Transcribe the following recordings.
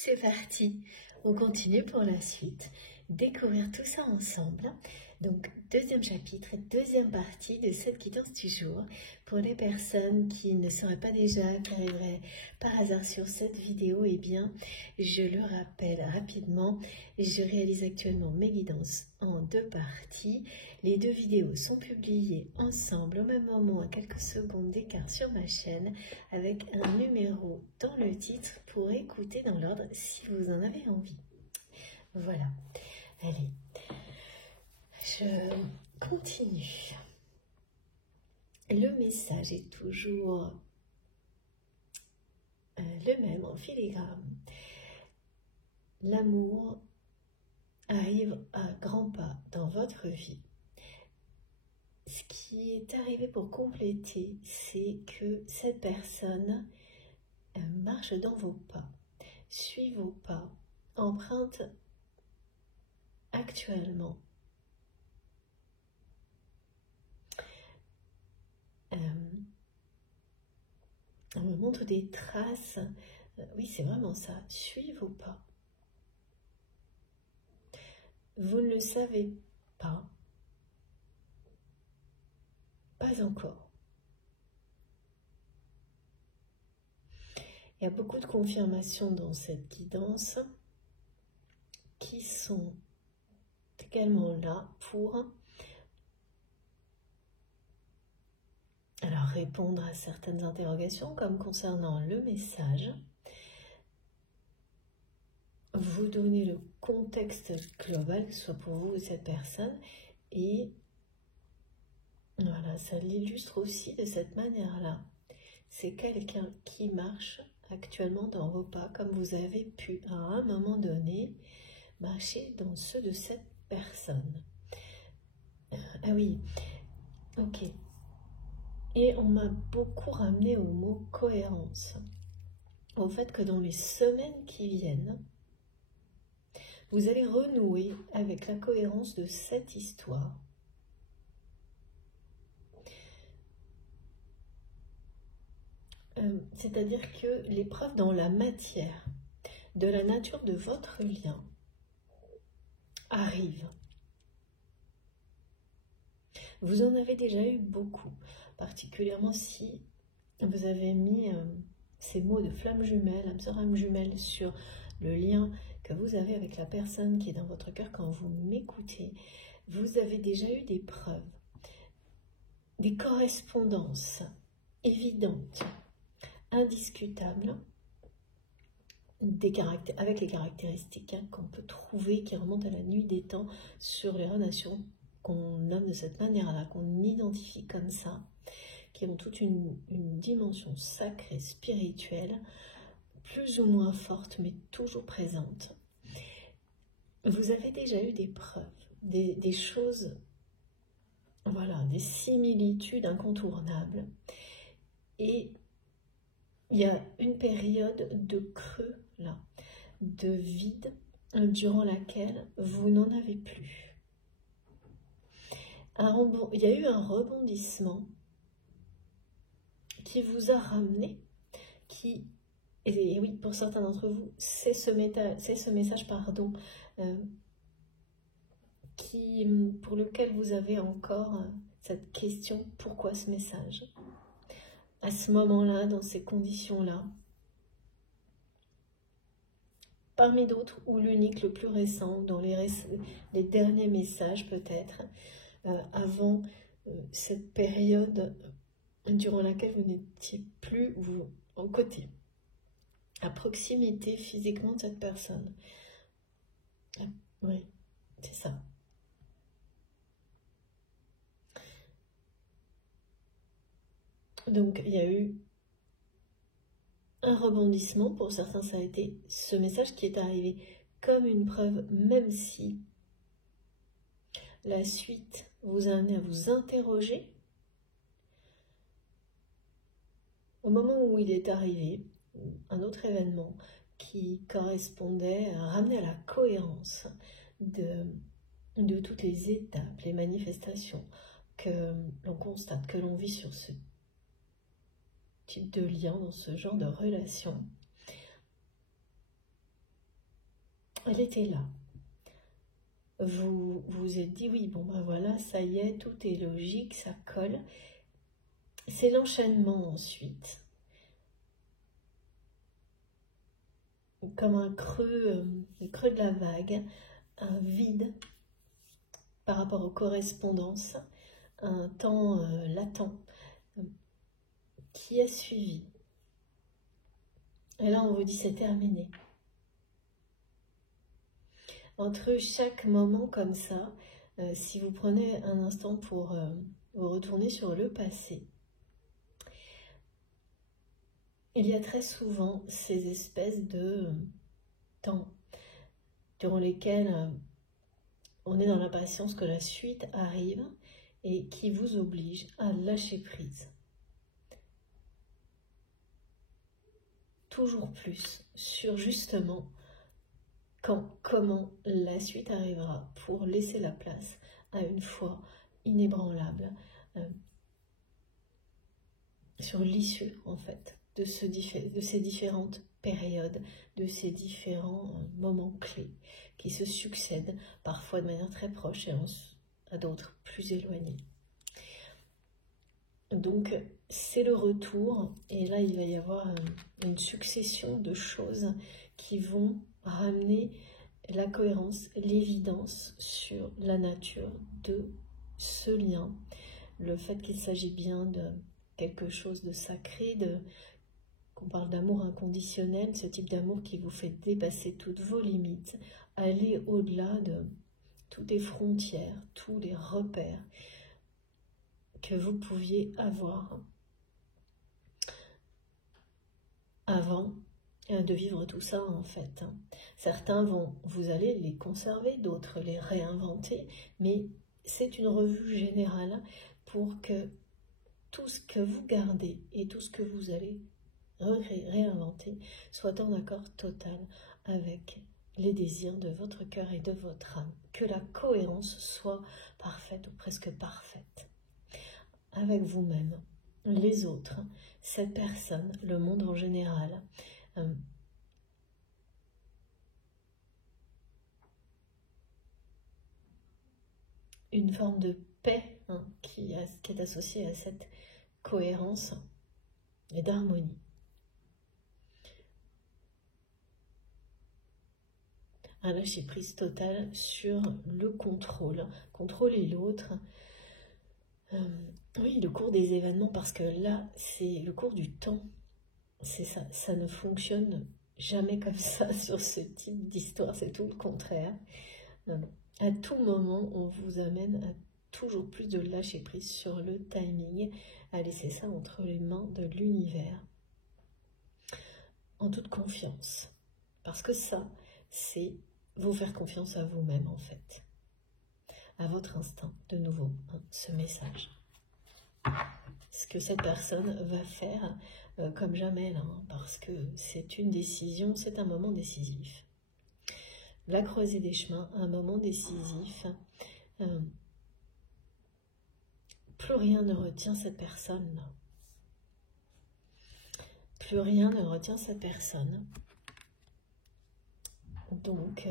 c'est parti, on continue pour la suite, découvrir tout ça ensemble. Donc, deuxième chapitre, deuxième partie de cette guidance du jour. Pour les personnes qui ne seraient pas déjà, qui arriveraient par hasard sur cette vidéo, eh bien, je le rappelle rapidement, je réalise actuellement mes guidances en deux parties. Les deux vidéos sont publiées ensemble au même moment, à quelques secondes d'écart sur ma chaîne, avec un numéro dans le titre pour écouter dans l'ordre si vous en avez envie. Voilà, allez. Je continue. Le message est toujours le même en filigrane. L'amour arrive à grands pas dans votre vie. Ce qui est arrivé pour compléter, c'est que cette personne marche dans vos pas, suit vos pas, emprunte actuellement on me montre des traces, oui c'est vraiment ça, suivez vos pas. Vous ne le savez pas encore. Il y a beaucoup de confirmations dans cette guidance qui sont également là pour répondre à certaines interrogations comme concernant le message, vous donner le contexte global, que ce soit pour vous ou cette personne, et voilà, ça l'illustre aussi de cette manière-là. C'est quelqu'un qui marche actuellement dans vos pas, comme vous avez pu à un moment donné marcher dans ceux de cette personne. Ah oui, ok. Et on m'a beaucoup ramené au mot cohérence. Au fait que dans les semaines qui viennent, vous allez renouer avec la cohérence de cette histoire. C'est-à-dire que l'épreuve dans la matière, de la nature de votre lien, arrive. Vous en avez déjà eu beaucoup, particulièrement si vous avez mis ces mots de flamme jumelle, âme jumelle sur le lien que vous avez avec la personne qui est dans votre cœur quand vous m'écoutez. Vous avez déjà eu des preuves, des correspondances évidentes, indiscutables, avec les caractéristiques qu'on peut trouver, qui remontent à la nuit des temps sur les relations qu'on nomme de cette manière-là, qu'on identifie comme ça, qui ont toute une dimension sacrée, spirituelle, plus ou moins forte, mais toujours présente. Vous avez déjà eu des preuves, des choses, voilà, des similitudes incontournables. Et il y a une période de creux, là, de vide, durant laquelle vous n'en avez plus. Il y a eu un rebondissement qui vous a ramené, et oui, pour certains d'entre vous, c'est ce message, pardon, pour lequel vous avez encore cette question, pourquoi ce message? À ce moment-là, dans ces conditions-là, parmi d'autres, ou l'unique, le plus récent, dans les derniers messages peut-être, avant cette période durant laquelle vous n'étiez plus en côté, à proximité physiquement de cette personne. Oui, c'est ça. Donc, il y a eu un rebondissement. Pour certains, ça a été ce message qui est arrivé comme une preuve, même si la suite vous a amené à vous interroger. Au moment où il est arrivé, un autre événement qui correspondait à ramener à la cohérence de toutes les étapes, les manifestations que l'on constate, que l'on vit sur ce type de lien, dans ce genre de relation. elle était là. Vous vous êtes dit, oui, bon ben voilà, ça y est, tout est logique, ça colle. C'est l'enchaînement ensuite. Comme un creux, le creux de la vague, un vide par rapport aux correspondances, un temps latent qui a suivi. Et là, on vous dit, c'est terminé. Entre chaque moment comme ça, si vous prenez un instant pour vous retourner sur le passé, il y a très souvent ces espèces de temps durant lesquels on est dans l'impatience que la suite arrive et qui vous oblige à lâcher prise. Toujours plus sur justement quand, comment la suite arrivera pour laisser la place à une foi inébranlable sur l'issue en fait de ces différentes périodes, de ces différents moments clés qui se succèdent parfois de manière très proche et à d'autres plus éloignées. Donc c'est le retour et là il va y avoir une succession de choses qui vont ramener la cohérence, l'évidence sur la nature de ce lien, le fait qu'il s'agit bien de quelque chose de sacré, qu'on parle d'amour inconditionnel, ce type d'amour qui vous fait dépasser toutes vos limites, aller au-delà de toutes les frontières, tous les repères que vous pouviez avoir avant de vivre tout ça en fait. Certains vous allez les conserver, d'autres les réinventer, mais c'est une revue générale pour que tout ce que vous gardez et tout ce que vous allez réinventer soit en accord total avec les désirs de votre cœur et de votre âme. Que la cohérence soit parfaite ou presque parfaite avec vous-même, les autres, cette personne, le monde en général. Une forme de paix qui est associée à cette cohérence et d'harmonie. Un lâcher prise total sur le contrôle. Contrôler l'autre. Oui, le cours des événements, parce que là, c'est le cours du temps. C'est ça, ça ne fonctionne jamais comme ça sur ce type d'histoire, c'est tout le contraire. À tout moment, on vous amène à toujours plus de lâcher prise sur le timing, à laisser ça entre les mains de l'univers, en toute confiance. Parce que ça, c'est vous faire confiance à vous-même en fait, à votre instinct, de nouveau, ce message. Ce que cette personne va faire comme jamais là, parce que c'est une décision, c'est un moment décisif. La croisée des chemins, un moment décisif. Plus rien ne retient cette personne. Plus rien ne retient cette personne. Donc,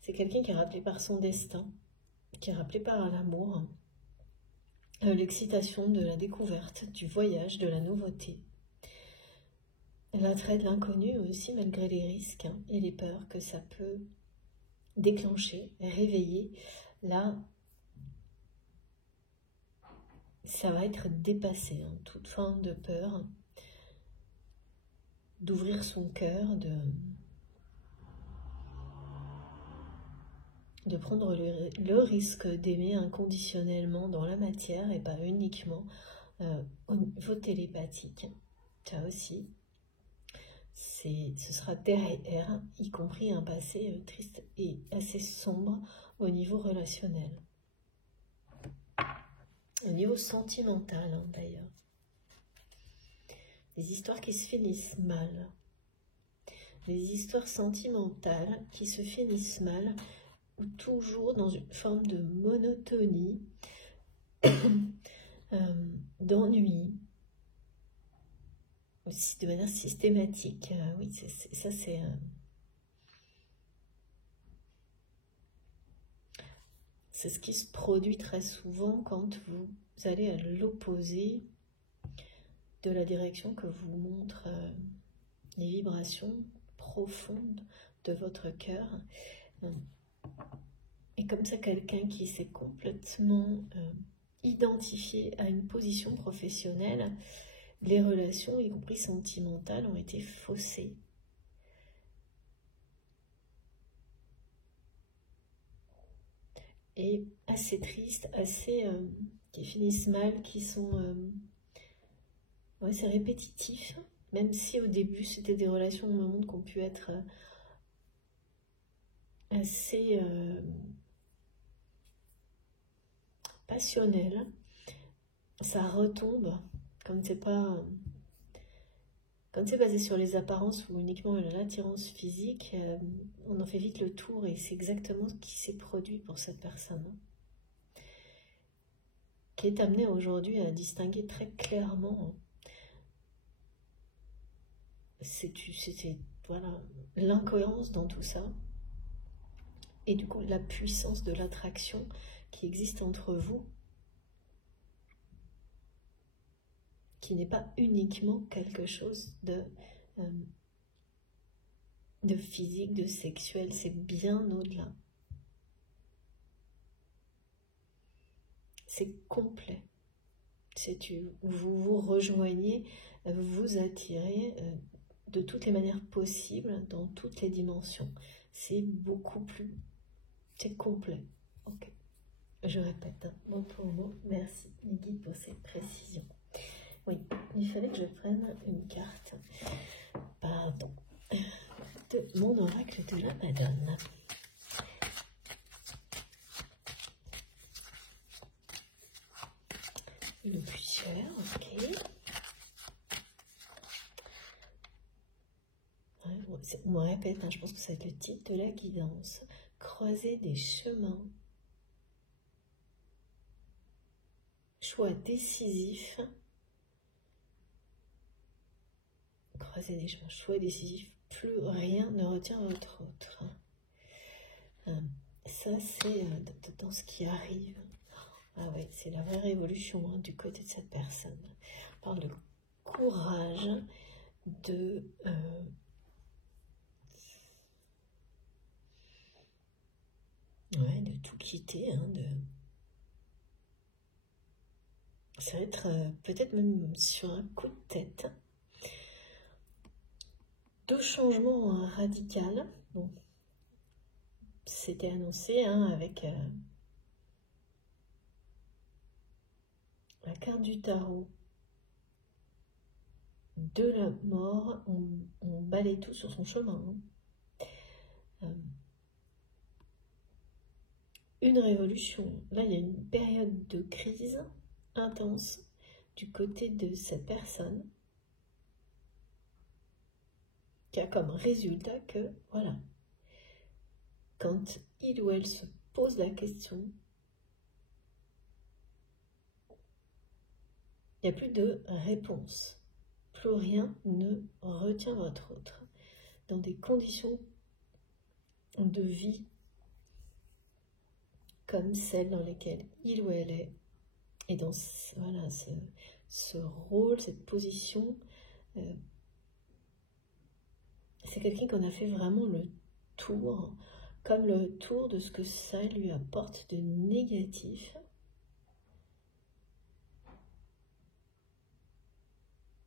c'est quelqu'un qui est rappelé par son destin, qui est rappelé par l'amour, l'excitation de la découverte, du voyage, de la nouveauté. L'attrait de l'inconnu aussi, malgré les risques et les peurs que ça peut déclencher, réveiller. Là, ça va être dépassé, toute forme de peur, d'ouvrir son cœur, de prendre le risque d'aimer inconditionnellement dans la matière et pas uniquement au niveau télépathique. Ça aussi. Ce sera derrière, y compris un passé triste et assez sombre au niveau relationnel. Au niveau sentimental, d'ailleurs. Des histoires qui se finissent mal. Des histoires sentimentales qui se finissent mal, ou toujours dans une forme de monotonie, d'ennui. aussi de manière systématique. Oui, ça c'est... c'est ce qui se produit très souvent quand vous allez à l'opposé de la direction que vous montrent les vibrations profondes de votre cœur. Et comme ça, quelqu'un qui s'est complètement identifié à une position professionnelle, les relations, y compris sentimentales, ont été faussées. Et assez tristes, assez qui finissent mal, qui sont... ouais, c'est répétitif, même si au début c'était des relations au monde qui ont pu être assez passionnelles. Ça retombe quand c'est pas... Quand c'est basé sur les apparences ou uniquement l'attirance physique, on en fait vite le tour et c'est exactement ce qui s'est produit pour cette personne. Qui est amenée aujourd'hui à distinguer très clairement c'était voilà, l'incohérence dans tout ça et du coup la puissance de l'attraction qui existe entre vous, qui n'est pas uniquement quelque chose de physique, de sexuel, c'est bien au-delà. C'est complet. Vous vous rejoignez, vous vous attirez de toutes les manières possibles, dans toutes les dimensions. C'est beaucoup plus... c'est complet. Ok. Je répète, mot pour mot. Merci, les guides, pour ces précisions. Oui, il fallait que je prenne une carte. Pardon. De mon oracle de la Madone. Une plusieurs, ok. On me répète, je pense que ça va être le titre de la guidance. Croiser des chemins. Choix décisif. Croiser des chemins, choix décisif. Plus rien ne retient votre autre. Ça, c'est dans ce qui arrive. Ah ouais, c'est la vraie révolution du côté de cette personne. On parle de courage, de tout quitter, ça va être peut-être même sur un coup de tête. Deux changements radicaux. Bon, c'était annoncé avec la carte du tarot de la mort. On balaye tout sur son chemin. Une révolution. Là, il y a une période de crise intense du côté de cette personne qui a comme résultat que, voilà, quand il ou elle se pose la question, il n'y a plus de réponse. Plus rien ne retient votre autre. Dans des conditions de vie comme celles dans lesquelles il ou elle est, et dans voilà, ce rôle, cette position, c'est quelqu'un qu'on a fait vraiment le tour, comme le tour de ce que ça lui apporte de négatif.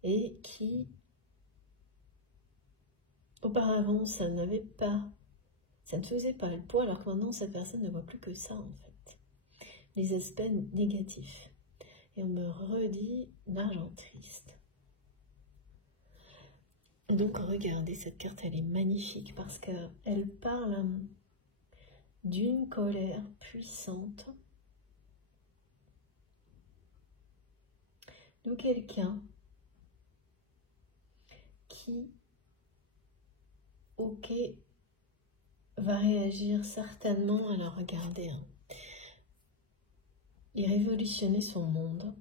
Et qui, auparavant, ça ne faisait pas le poids, alors que maintenant, cette personne ne voit plus que ça, en fait. Les aspects négatifs. Et on me redit l'argent triste. Et donc, regardez, cette carte, elle est magnifique parce qu'elle parle d'une colère puissante de quelqu'un qui, ok, va réagir certainement. Alors regardez, il révolutionnait son monde,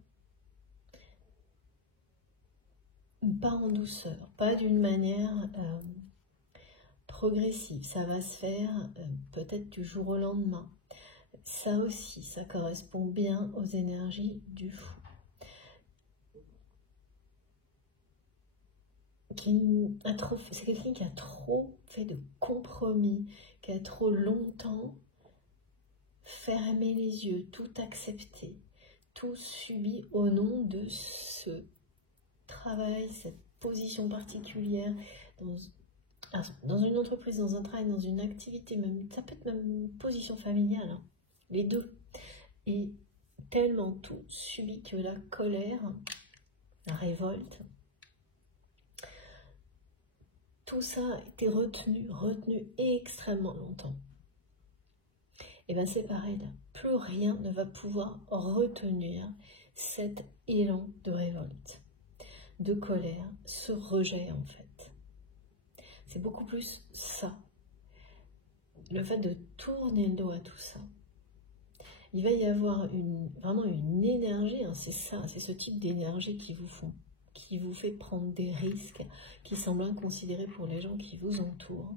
pas en douceur, pas d'une manière progressive. Ça va se faire peut-être du jour au lendemain. Ça aussi, ça correspond bien aux énergies du fou. C'est quelqu'un qui a trop fait de compromis, qui a trop longtemps fermé les yeux, tout accepté, tout subi au nom de ce travail, cette position particulière dans une entreprise, dans un travail, dans une activité, même, ça peut être même une position familiale, hein, les deux. Et tellement tout subi que la colère, la révolte, tout ça a été retenu extrêmement longtemps. Et bien c'est pareil là, plus rien ne va pouvoir retenir cet élan de révolte, de colère, ce rejet en fait. C'est beaucoup plus ça, le fait de tourner le dos à tout ça. Il va y avoir vraiment une énergie, hein, c'est ça, c'est ce type d'énergie qui vous fait prendre des risques qui semblent inconsidérés pour les gens qui vous entourent,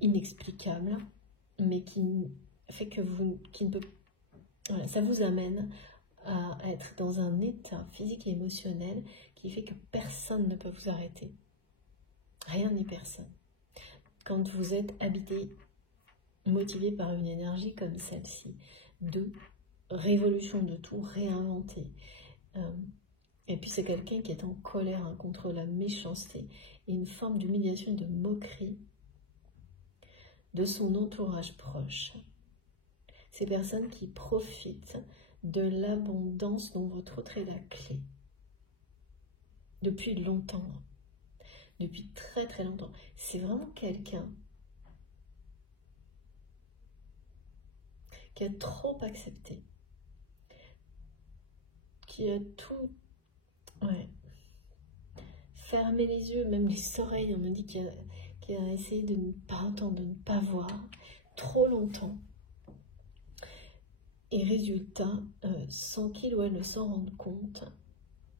inexplicables, mais qui fait que voilà, ça vous amène à être dans un état physique et émotionnel qui fait que personne ne peut vous arrêter. Rien ni personne. Quand vous êtes habité, motivé par une énergie comme celle-ci, de révolution de tout, réinventer. Et puis c'est quelqu'un qui est en colère hein, contre la méchanceté et une forme d'humiliation et de moquerie de son entourage proche. Ces personnes qui profitent de l'abondance dont votre autre est la clé. Depuis longtemps. Depuis très très longtemps. C'est vraiment quelqu'un qui a trop accepté. Qui a tout... Ouais. Fermé les yeux, même les oreilles. On me dit qu'il a essayé de ne pas entendre, de ne pas voir. Trop longtemps. Et résultat, sans qu'il ou elle ne s'en rende compte,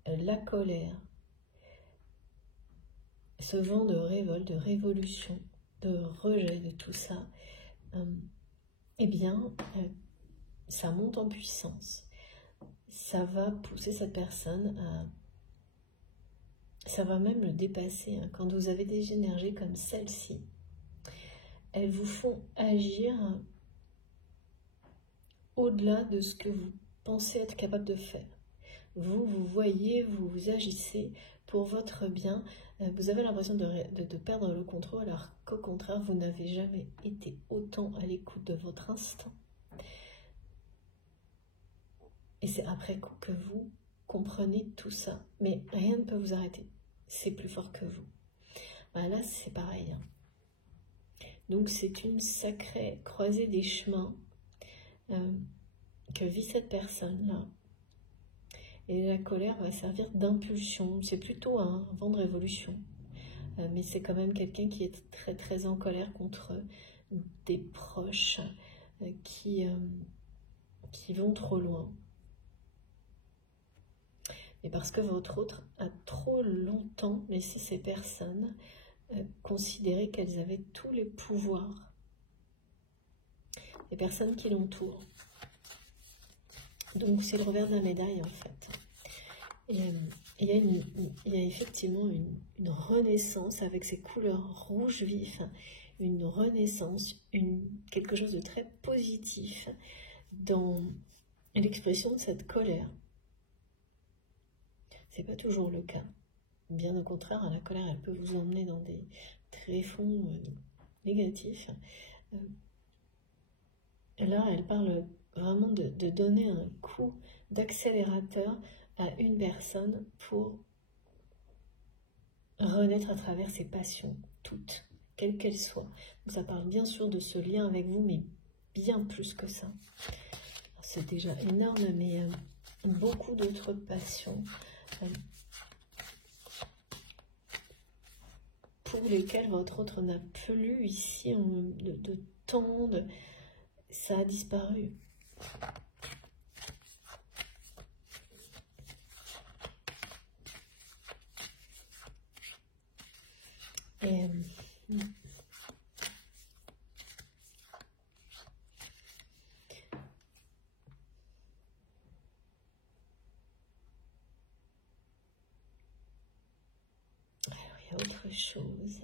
la colère, ce vent de révolte, de révolution, de rejet de tout ça, eh bien, ça monte en puissance. Ça va pousser cette personne à... Ça va même le dépasser. Hein. Quand vous avez des énergies comme celle-ci, elles vous font agir au-delà de ce que vous pensez être capable de faire. Vous voyez, vous agissez pour votre bien. Vous avez l'impression de perdre le contrôle, alors qu'au contraire, vous n'avez jamais été autant à l'écoute de votre instinct. Et c'est après coup que vous comprenez tout ça. Mais rien ne peut vous arrêter. C'est plus fort que vous. Ben là, c'est pareil. Hein. Donc, c'est une sacrée croisée des chemins que vit cette personne-là. Et la colère va servir d'impulsion. C'est plutôt un vent de révolution. Mais c'est quand même quelqu'un qui est très très en colère contre des proches qui vont trop loin. Et parce que votre autre a trop longtemps laissé ces personnes considérer qu'elles avaient tous les pouvoirs. Les personnes qui l'entourent. Donc c'est le revers de la médaille en fait. Et il y a effectivement une renaissance avec ces couleurs rouge vif, une renaissance, quelque chose de très positif dans l'expression de cette colère. C'est pas toujours le cas. Bien au contraire, la colère, elle peut vous emmener dans des tréfonds négatifs. Là, elle parle vraiment de donner un coup d'accélérateur à une personne pour renaître à travers ses passions, toutes, quelles qu'elles soient. Donc ça parle bien sûr de ce lien avec vous, mais bien plus que ça. C'est déjà énorme, mais beaucoup d'autres passions pour lesquelles votre autre n'a plus ici de temps, ça a disparu. Et alors, il y a autre chose.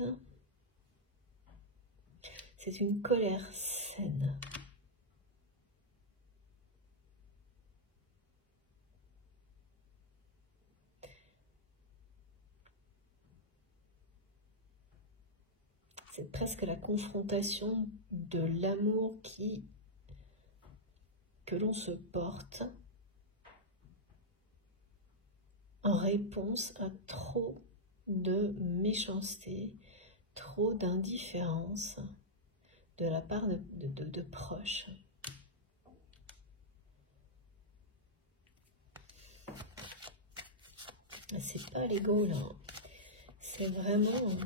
C'est une colère saine. C'est presque la confrontation de l'amour que l'on se porte en réponse à trop de méchanceté, trop d'indifférence de la part de proches. C'est pas l'ego là, c'est vraiment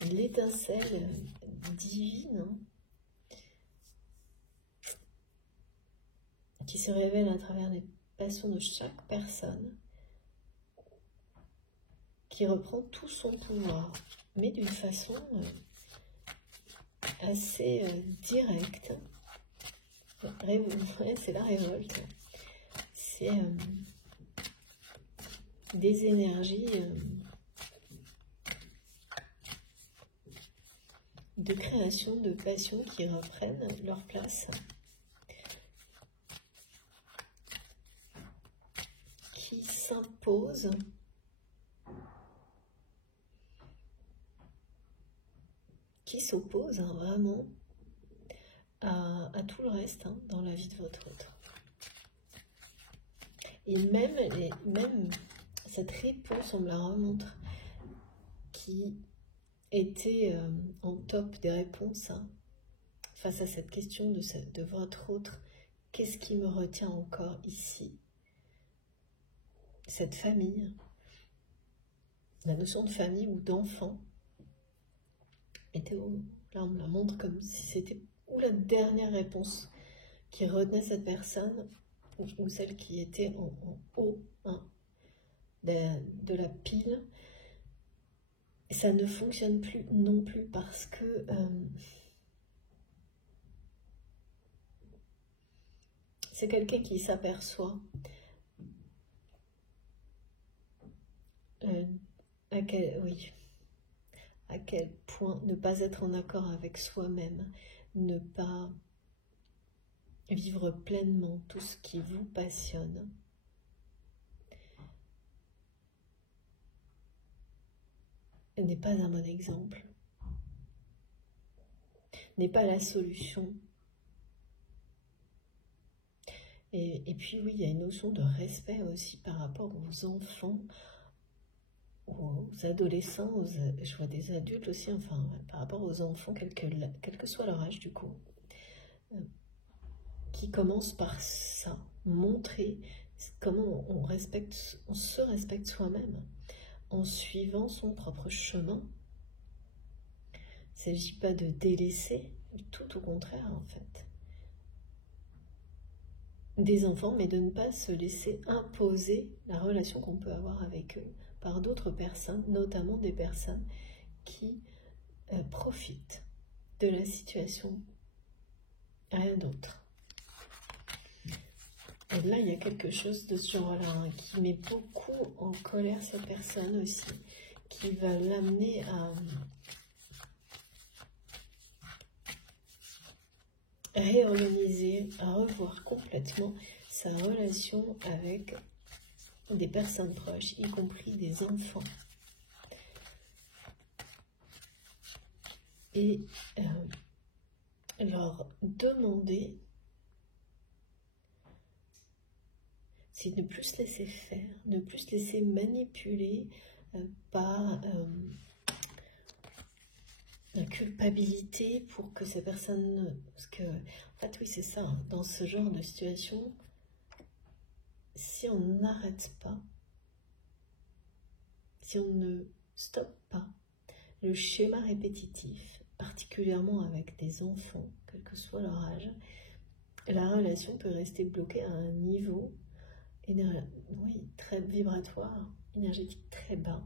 l'étincelle divine qui se révèle à travers les passions de chaque personne, qui reprend tout son pouvoir, mais d'une façon assez directe. C'est la révolte. C'est des énergies de création, de passion qui reprennent leur place, qui s'imposent, qui s'opposent vraiment à tout le reste dans la vie de votre autre. Et même cette réponse, on me la remontre, qui était en top des réponses face à cette question de votre autre. Qu'est-ce qui me retient encore ici? Cette famille, la notion de famille ou d'enfant, là on me la montre comme si c'était la dernière réponse qui retenait cette personne, ou celle qui était en haut de la pile. Et ça ne fonctionne plus non plus parce que c'est quelqu'un qui s'aperçoit à quel point ne pas être en accord avec soi-même, ne pas vivre pleinement tout ce qui vous passionne, n'est pas un bon exemple, n'est pas la solution. Et puis oui, il y a une notion de respect aussi par rapport aux enfants, aux adolescents, je vois des adultes aussi, enfin, par rapport aux enfants, quel que soit leur âge du coup, qui commencent par ça, montrer comment on se respecte soi-même en suivant son propre chemin. Il ne s'agit pas de délaisser, tout au contraire en fait, des enfants, mais de ne pas se laisser imposer la relation qu'on peut avoir avec eux par d'autres personnes, notamment des personnes qui profitent de la situation, rien d'autre. Et là, il y a quelque chose de ce genre-là qui met beaucoup en colère cette personne aussi, qui va l'amener à réorganiser, à revoir complètement sa relation avec des personnes proches, y compris des enfants. Et leur demander, c'est de ne plus se laisser faire, ne plus se laisser manipuler par la culpabilité pour que ces personnes... Parce que, en fait, oui, c'est ça, dans ce genre de situation, si on n'arrête pas, si on ne stoppe pas le schéma répétitif, particulièrement avec des enfants, quel que soit leur âge, la relation peut rester bloquée à un niveau très vibratoire, énergétique très bas.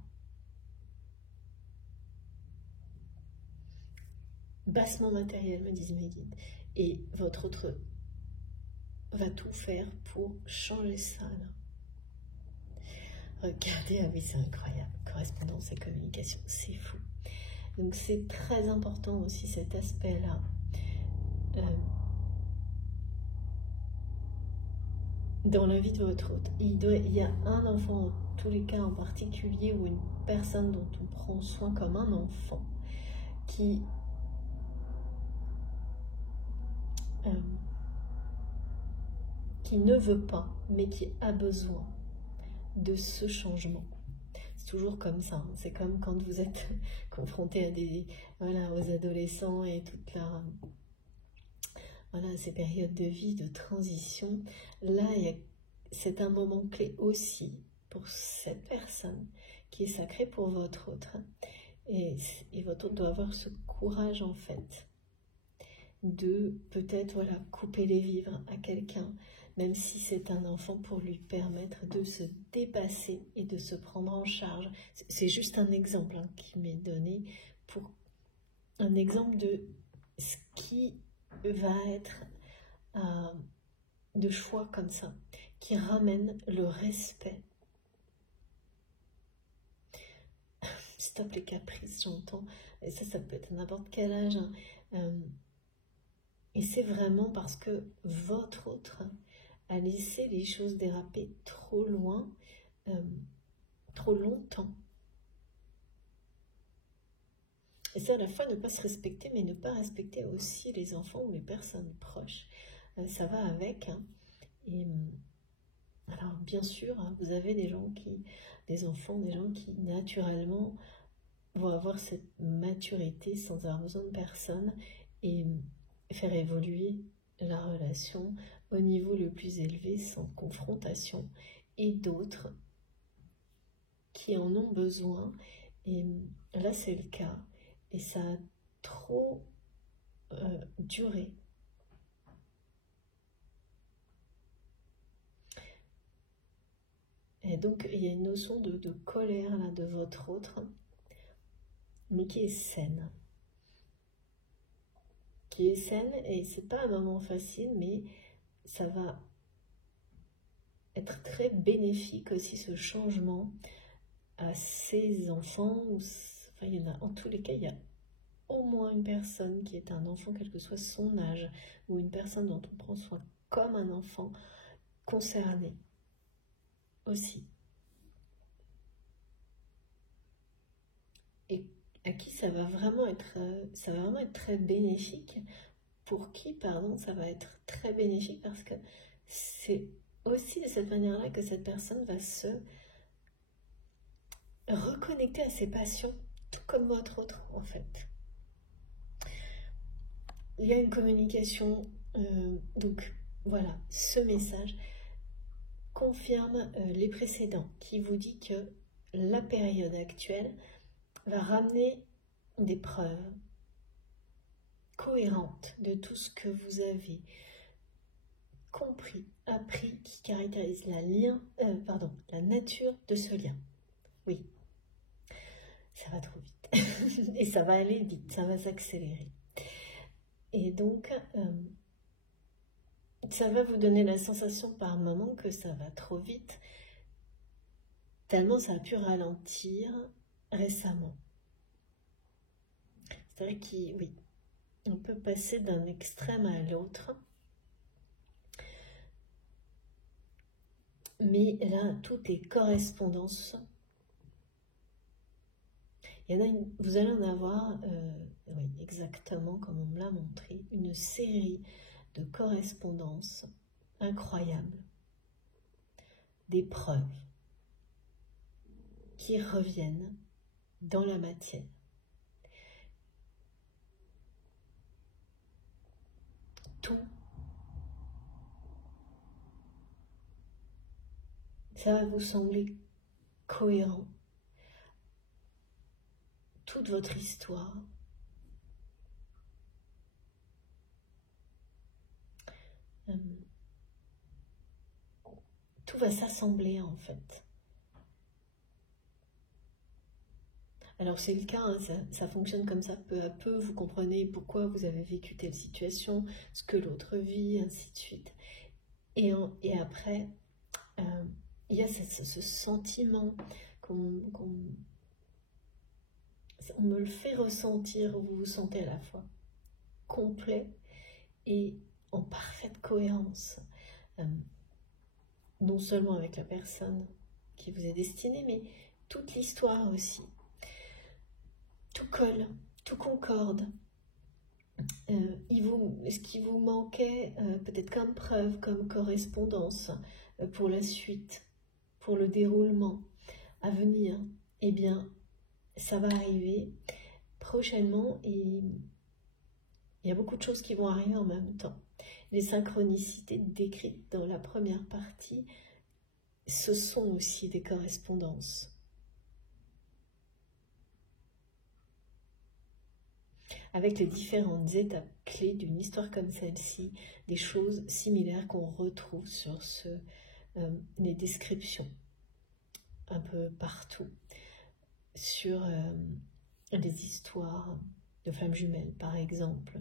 bassement matériel, me disent mes guides. Et votre autre va tout faire pour changer ça, là. Regardez, ah oui, c'est incroyable. Correspondance et communication, c'est fou. Donc c'est très important aussi cet aspect-là. Dans la vie de votre hôte, il y a un enfant, en tous les cas en particulier, ou une personne dont on prend soin comme un enfant, qui ne veut pas, mais qui a besoin de ce changement. C'est toujours comme ça, hein. C'est comme quand vous êtes confronté à aux adolescents et toute leur... ces périodes de vie, de transition. Là, c'est un moment clé aussi pour cette personne qui est sacrée pour votre autre. Et votre autre doit avoir ce courage, en fait, de peut-être couper les vivres à quelqu'un, même si c'est un enfant, pour lui permettre de se dépasser et de se prendre en charge. C'est juste un exemple qui m'est donné, pour un exemple de ce qui va être de choix comme ça, qui ramène le respect. Stop les caprices, j'entends. Et ça peut être à n'importe quel âge. Et c'est vraiment parce que votre autre a laissé les choses déraper trop loin, trop longtemps. Et c'est à la fois ne pas se respecter, mais ne pas respecter aussi les enfants ou les personnes proches. Ça va avec. Et alors, bien sûr, vous avez des enfants, des gens qui naturellement vont avoir cette maturité sans avoir besoin de personne et faire évoluer la relation au niveau le plus élevé sans confrontation, et d'autres qui en ont besoin. Et là, c'est le cas. Et ça a trop duré. Et donc, il y a une notion de colère là, de votre autre, mais qui est saine. Qui est saine, et c'est pas un moment facile, mais ça va être très bénéfique aussi, ce changement, à ces enfants. Enfin, il y en a, en tous les cas, il y a au moins une personne qui est un enfant, quel que soit son âge, ou une personne dont on prend soin comme un enfant, concerné aussi. Et à qui ça va vraiment être très bénéfique. Pour qui, pardon, ça va être très bénéfique, parce que c'est aussi de cette manière-là que cette personne va se reconnecter à ses passions, tout comme votre autre, en fait. Il y a une communication, donc voilà, ce message confirme les précédents, qui vous dit que la période actuelle va ramener des preuves cohérentes de tout ce que vous avez compris, appris, qui caractérise la nature de ce lien. Oui, ça va trop vite. Et ça va aller vite, ça va s'accélérer. Et donc, ça va vous donner la sensation par moment que ça va trop vite, tellement ça a pu ralentir récemment. C'est vrai qu'on peut passer d'un extrême à l'autre. Mais là, tout est correspondance. Vous allez en avoir, oui, exactement comme on me l'a montré, une série de correspondances incroyables, des preuves qui reviennent dans la matière. Tout, ça va vous sembler cohérent. Toute votre histoire, tout va s'assembler en fait. Alors c'est le cas, hein, ça fonctionne comme ça, peu à peu, vous comprenez pourquoi vous avez vécu telle situation, ce que l'autre vit, ainsi de suite. Et après, il y a ce sentiment on me le fait ressentir, vous vous sentez à la fois complet et en parfaite cohérence, non seulement avec la personne qui vous est destinée, mais toute l'histoire aussi. Tout colle, tout concorde. Ce qui vous manquait, peut-être comme preuve, comme correspondance pour la suite, pour le déroulement à venir, eh bien, ça va arriver prochainement et il y a beaucoup de choses qui vont arriver en même temps. Les synchronicités décrites dans la première partie, ce sont aussi des correspondances. Avec les différentes étapes clés d'une histoire comme celle-ci, des choses similaires qu'on retrouve sur les descriptions un peu partout, sur les histoires de flammes jumelles par exemple,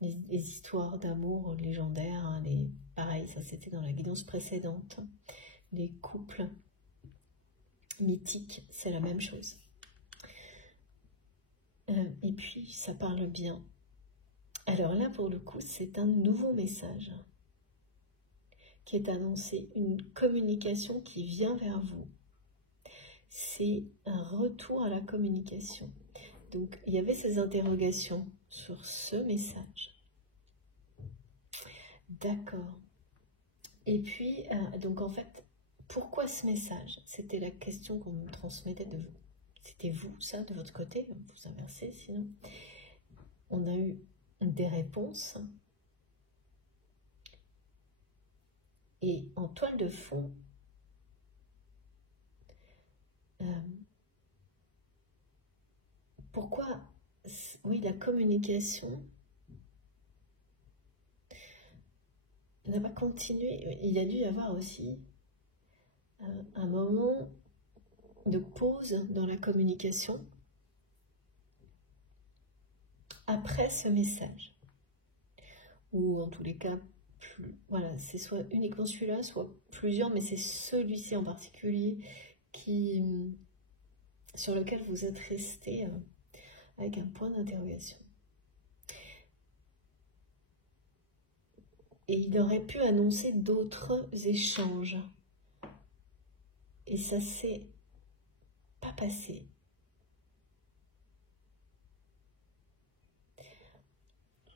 les histoires d'amour légendaires, hein, pareil, ça c'était dans la guidance précédente, les couples mythiques, c'est la même chose. Et puis, ça parle bien. Alors là, pour le coup, c'est un nouveau message qui est annoncé, une communication qui vient vers vous. C'est un retour à la communication. Donc, il y avait ces interrogations sur ce message. D'accord. Et puis, donc en fait, pourquoi ce message? C'était la question qu'on me transmettait de vous. C'était vous, ça, de votre côté, vous inversez, sinon. On a eu des réponses. Et en toile de fond, pourquoi, oui, la communication n'a pas continué. Il y a dû y avoir aussi un moment de pause dans la communication après ce message, ou en tous les cas, voilà, c'est soit uniquement celui-là, soit plusieurs, mais c'est celui-ci en particulier sur lequel vous êtes resté avec un point d'interrogation. Et il aurait pu annoncer d'autres échanges. Et ça s'est pas passé.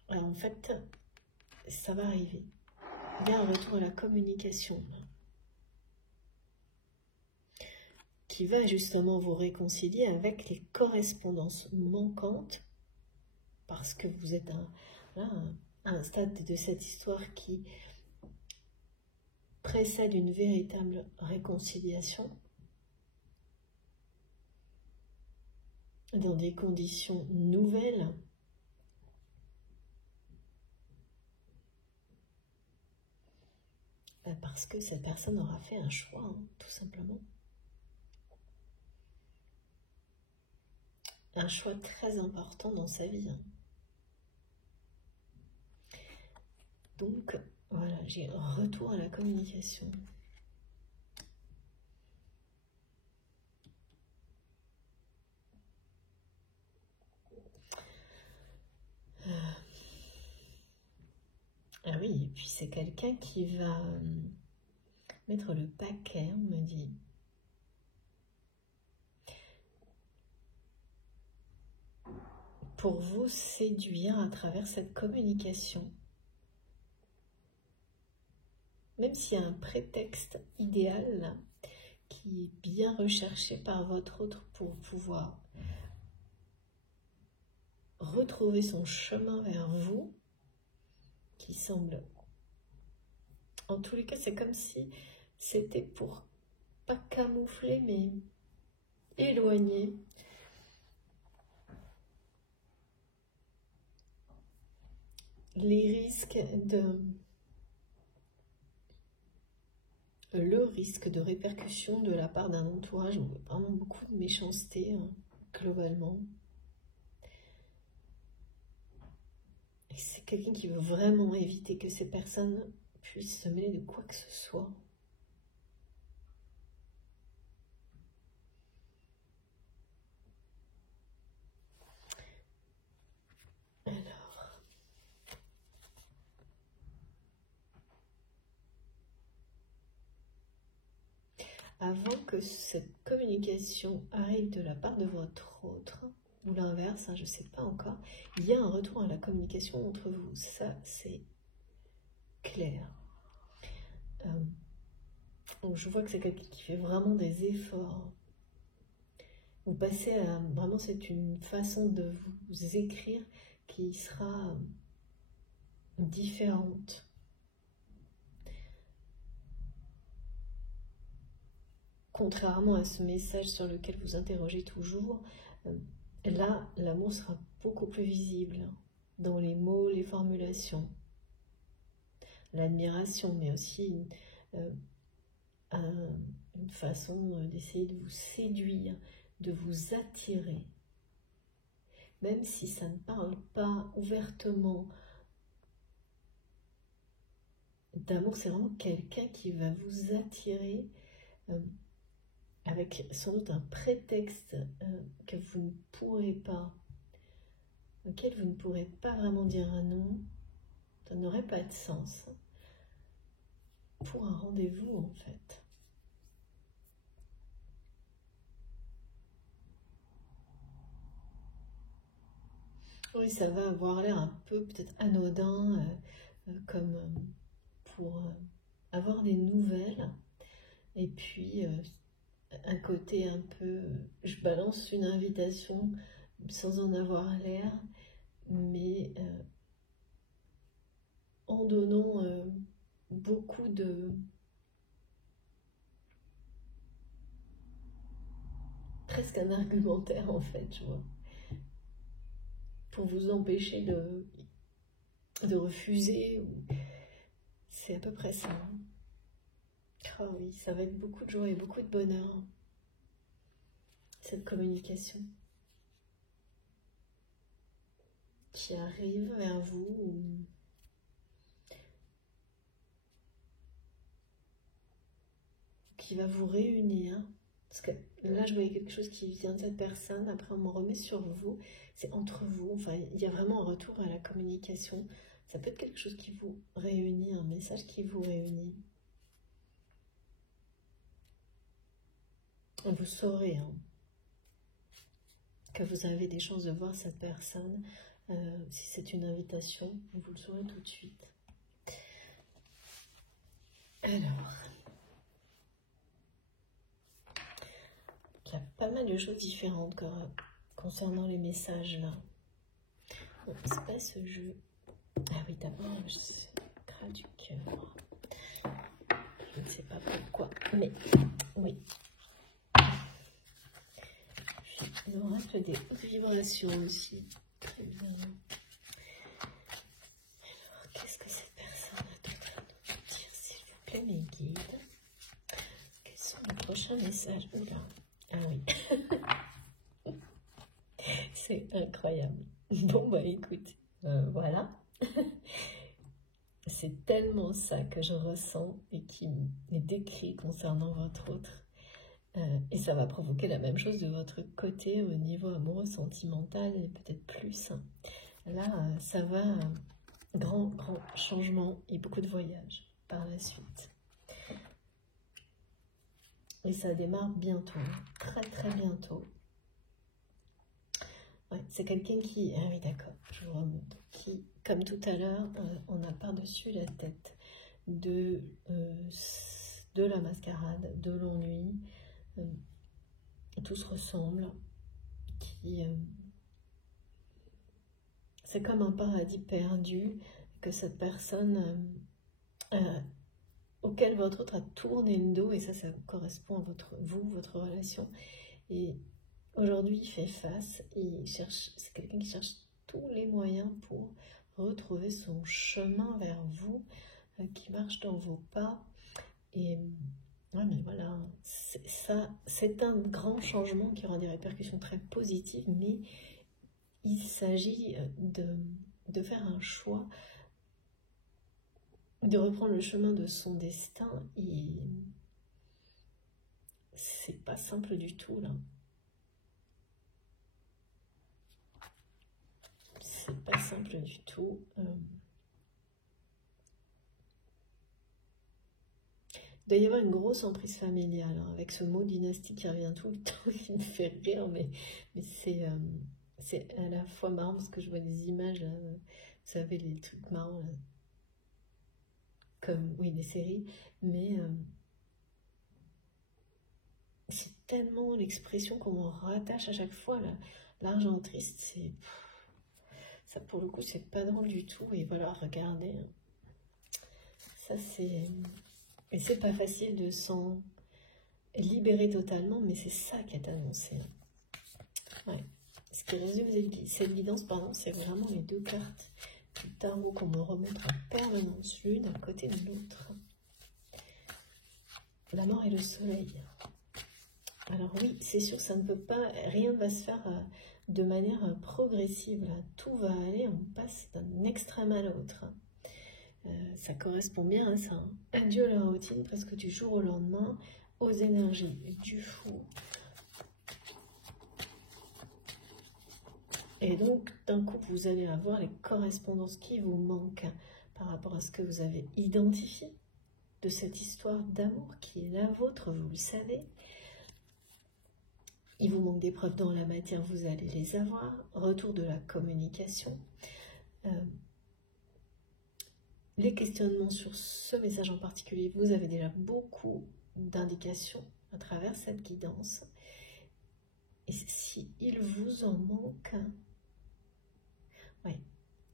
Alors en fait, ça va arriver. Il y a un retour à la communication qui va justement vous réconcilier avec les correspondances manquantes parce que vous êtes à un stade de cette histoire qui précède une véritable réconciliation dans des conditions nouvelles. Parce que cette personne aura fait un choix, hein, tout simplement. Un choix très important dans sa vie. Hein. Donc, voilà, j'ai retour à la communication. Ah oui, et puis c'est quelqu'un qui va mettre le paquet, on me dit. Pour vous séduire à travers cette communication. Même s'il y a un prétexte idéal là, qui est bien recherché par votre autre pour pouvoir retrouver son chemin vers vous, qui semble, en tous les cas, c'est comme si c'était pour pas camoufler, mais éloigner les risques le risque de répercussion de la part d'un entourage, donc vraiment beaucoup de méchanceté, hein, globalement. Et c'est quelqu'un qui veut vraiment éviter que ces personnes puissent se mêler de quoi que ce soit. Alors, avant que cette communication arrive de la part de votre autre, ou l'inverse, hein, je ne sais pas encore, il y a un retour à la communication entre vous. Ça, c'est clair. Donc je vois que c'est quelqu'un qui fait vraiment des efforts. Vous passez à... Vraiment, c'est une façon de vous écrire qui sera différente. Contrairement à ce message sur lequel vous interrogez toujours, là, l'amour sera beaucoup plus visible dans les mots, les formulations, l'admiration, mais aussi une façon d'essayer de vous séduire, de vous attirer. Même si ça ne parle pas ouvertement d'amour, c'est vraiment quelqu'un qui va vous attirer avec sans doute un prétexte que vous ne pourrez pas, auquel vous ne pourrez pas vraiment dire un non, ça n'aurait pas de sens, pour un rendez-vous en fait. Oui, ça va avoir l'air un peu peut-être anodin, comme pour avoir des nouvelles, et puis un côté un peu, je balance une invitation sans en avoir l'air, mais en donnant beaucoup de... presque un argumentaire en fait, tu vois, pour vous empêcher de refuser. C'est à peu près ça. Oh oui, ça va être beaucoup de joie et beaucoup de bonheur, cette communication qui arrive vers vous, qui va vous réunir. Parce que là, je voyais quelque chose qui vient de cette personne, après on m'en remet sur vous, c'est entre vous, enfin, il y a vraiment un retour à la communication. Ça peut être quelque chose qui vous réunit, un message qui vous réunit. Vous saurez que vous avez des chances de voir cette personne. Si c'est une invitation, vous le saurez tout de suite. Alors, il y a pas mal de choses différentes concernant les messages là. Bon, c'est pas ce jeu. Ah oui, d'abord, c'est Graal du cœur. Je ne sais pas pourquoi, mais oui. Il nous reste des hautes vibrations aussi. Très bien. Alors, qu'est-ce que cette personne est en train de nous dire, s'il vous plaît, mes guides? Quels sont les prochains messages? Oula, ah oui. C'est incroyable. Bon, bah écoute, voilà. C'est tellement ça que je ressens et qui est décrit concernant votre autre. Et ça va provoquer la même chose de votre côté au niveau amoureux, sentimental et peut-être plus. Là, ça va, grand changement et beaucoup de voyages par la suite. Et ça démarre bientôt, très bientôt. Ouais, c'est quelqu'un qui, ah oui d'accord, je vous remonte, qui, comme tout à l'heure, on a par-dessus la tête de la mascarade, de l'ennui, tout se ressemble, c'est comme un paradis perdu que cette personne auquel votre autre a tourné le dos, et ça correspond à votre relation, et aujourd'hui il fait face, et c'est quelqu'un qui cherche tous les moyens pour retrouver son chemin vers vous, qui marche dans vos pas, et Ouais, mais voilà, c'est un grand changement qui aura des répercussions très positives, mais il s'agit de faire un choix, de reprendre le chemin de son destin, et c'est pas simple du tout, là. C'est pas simple du tout. Il doit y avoir une grosse emprise familiale, hein, avec ce mot dynastie qui revient tout le temps, qui me fait rire, mais c'est à la fois marrant parce que je vois des images, là, vous savez, les trucs marrants, là, comme, oui, des séries, mais c'est tellement l'expression qu'on me rattache à chaque fois, là. L'argent triste, c'est... Ça, pour le coup, c'est pas drôle du tout, et voilà, regardez, ça c'est... Et c'est pas facile de s'en libérer totalement, mais c'est ça qui est annoncé. Ouais. Ce qui résume cette guidance, pardon, c'est vraiment les deux cartes du tarot qu'on me remonte en permanence, l'une à côté de l'autre. La mort et le soleil. Alors oui, c'est sûr, ça ne peut pas, rien ne va se faire de manière progressive. Là. Tout va aller, on passe d'un extrême à l'autre. Ça correspond bien à ça. Hein. Adieu à la routine, presque du jour au lendemain, aux énergies du fou. Et donc, d'un coup, vous allez avoir les correspondances qui vous manquent par rapport à ce que vous avez identifié de cette histoire d'amour qui est la vôtre, vous le savez. Il vous manque des preuves dans la matière, vous allez les avoir. Retour de la communication. Les questionnements sur ce message en particulier, vous avez déjà beaucoup d'indications à travers cette guidance. Et si il vous en manque, ouais,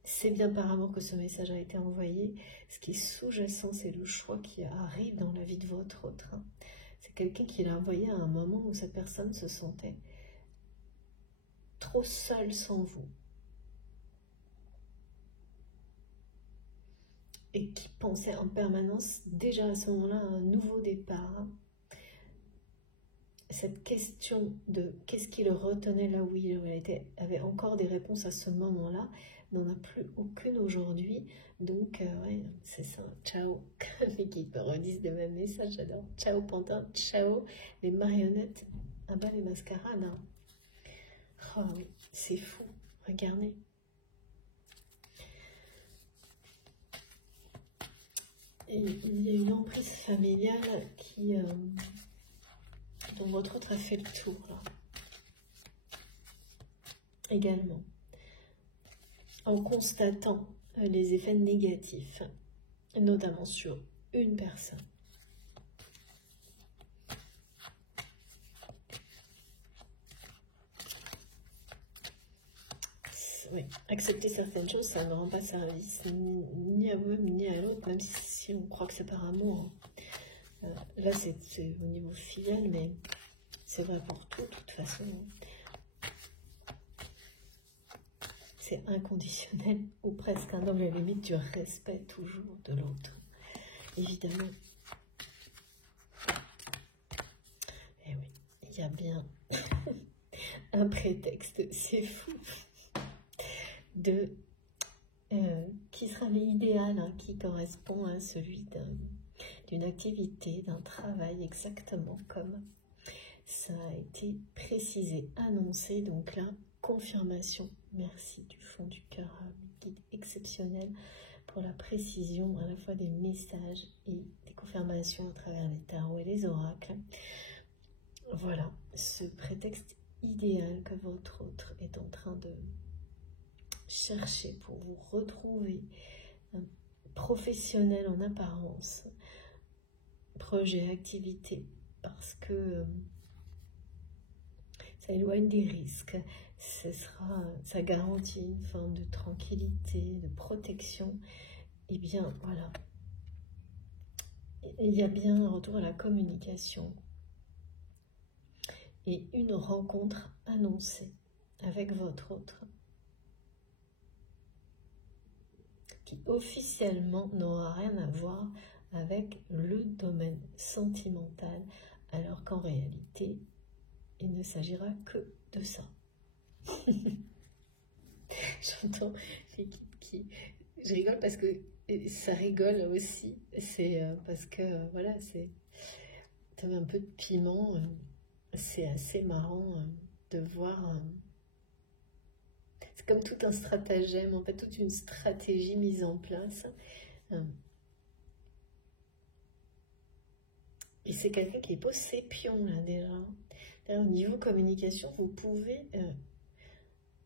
c'est bien par amour que ce message a été envoyé. Ce qui est sous-jacent, c'est le choix qui arrive dans la vie de votre autre. C'est quelqu'un qui l'a envoyé à un moment où cette personne se sentait trop seule sans vous. Et qui pensait en permanence, déjà à ce moment-là, à un nouveau départ. Cette question de qu'est-ce qui le retenait là où il avait encore des réponses à ce moment-là, n'en a plus aucune aujourd'hui. Donc, ouais, c'est ça. Ciao. Les guides me redisent de mêmes messages, j'adore. Ciao, pantin. Ciao, les marionnettes. Ah bah, les mascarades. Hein. Oh, oui, c'est fou. Regardez. Et il y a une emprise familiale qui, dont votre autre a fait le tour, là. Également. En constatant les effets négatifs, notamment sur une personne. Oui, accepter certaines choses, ça ne rend pas service ni à vous-même ni à l'autre, même si on croit que c'est par amour. Là, c'est au niveau filial, mais c'est vrai pour tout, de toute façon. C'est inconditionnel, ou presque, hein, dans la limite du respect toujours de l'autre, évidemment. Et oui, il y a bien un prétexte, c'est fou, qui sera l'idéal, hein, qui correspond à celui d'une activité, d'un travail, exactement comme ça a été précisé, annoncé. Donc là, confirmation. Merci du fond du cœur, guide exceptionnel pour la précision à la fois des messages et des confirmations à travers les tarots et les oracles. Voilà, ce prétexte idéal que votre autre est en train de chercher pour vous retrouver, professionnel en apparence, projet, activité, parce que ça éloigne des risques, ça garantit une forme de tranquillité, de protection. Et bien voilà, il y a bien un retour à la communication et une rencontre annoncée avec votre autre qui officiellement n'aura rien à voir avec le domaine sentimental, alors qu'en réalité, il ne s'agira que de ça. J'entends l'équipe qui... Je rigole parce que ça rigole aussi. C'est parce que, voilà, c'est un peu de piment. C'est assez marrant de voir... c'est comme tout un stratagème, en fait, toute une stratégie mise en place. Et c'est quelqu'un qui pose ses pions, là, déjà. Au niveau communication, vous pouvez...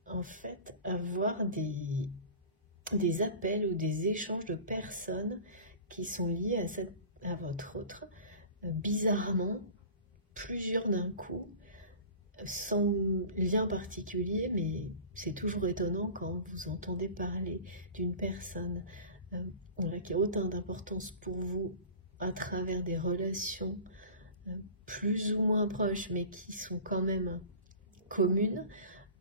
en fait, avoir des appels ou des échanges de personnes qui sont liées à votre autre, bizarrement, plusieurs d'un coup, sans lien particulier, mais c'est toujours étonnant quand vous entendez parler d'une personne qui a autant d'importance pour vous à travers des relations plus ou moins proches, mais qui sont quand même communes,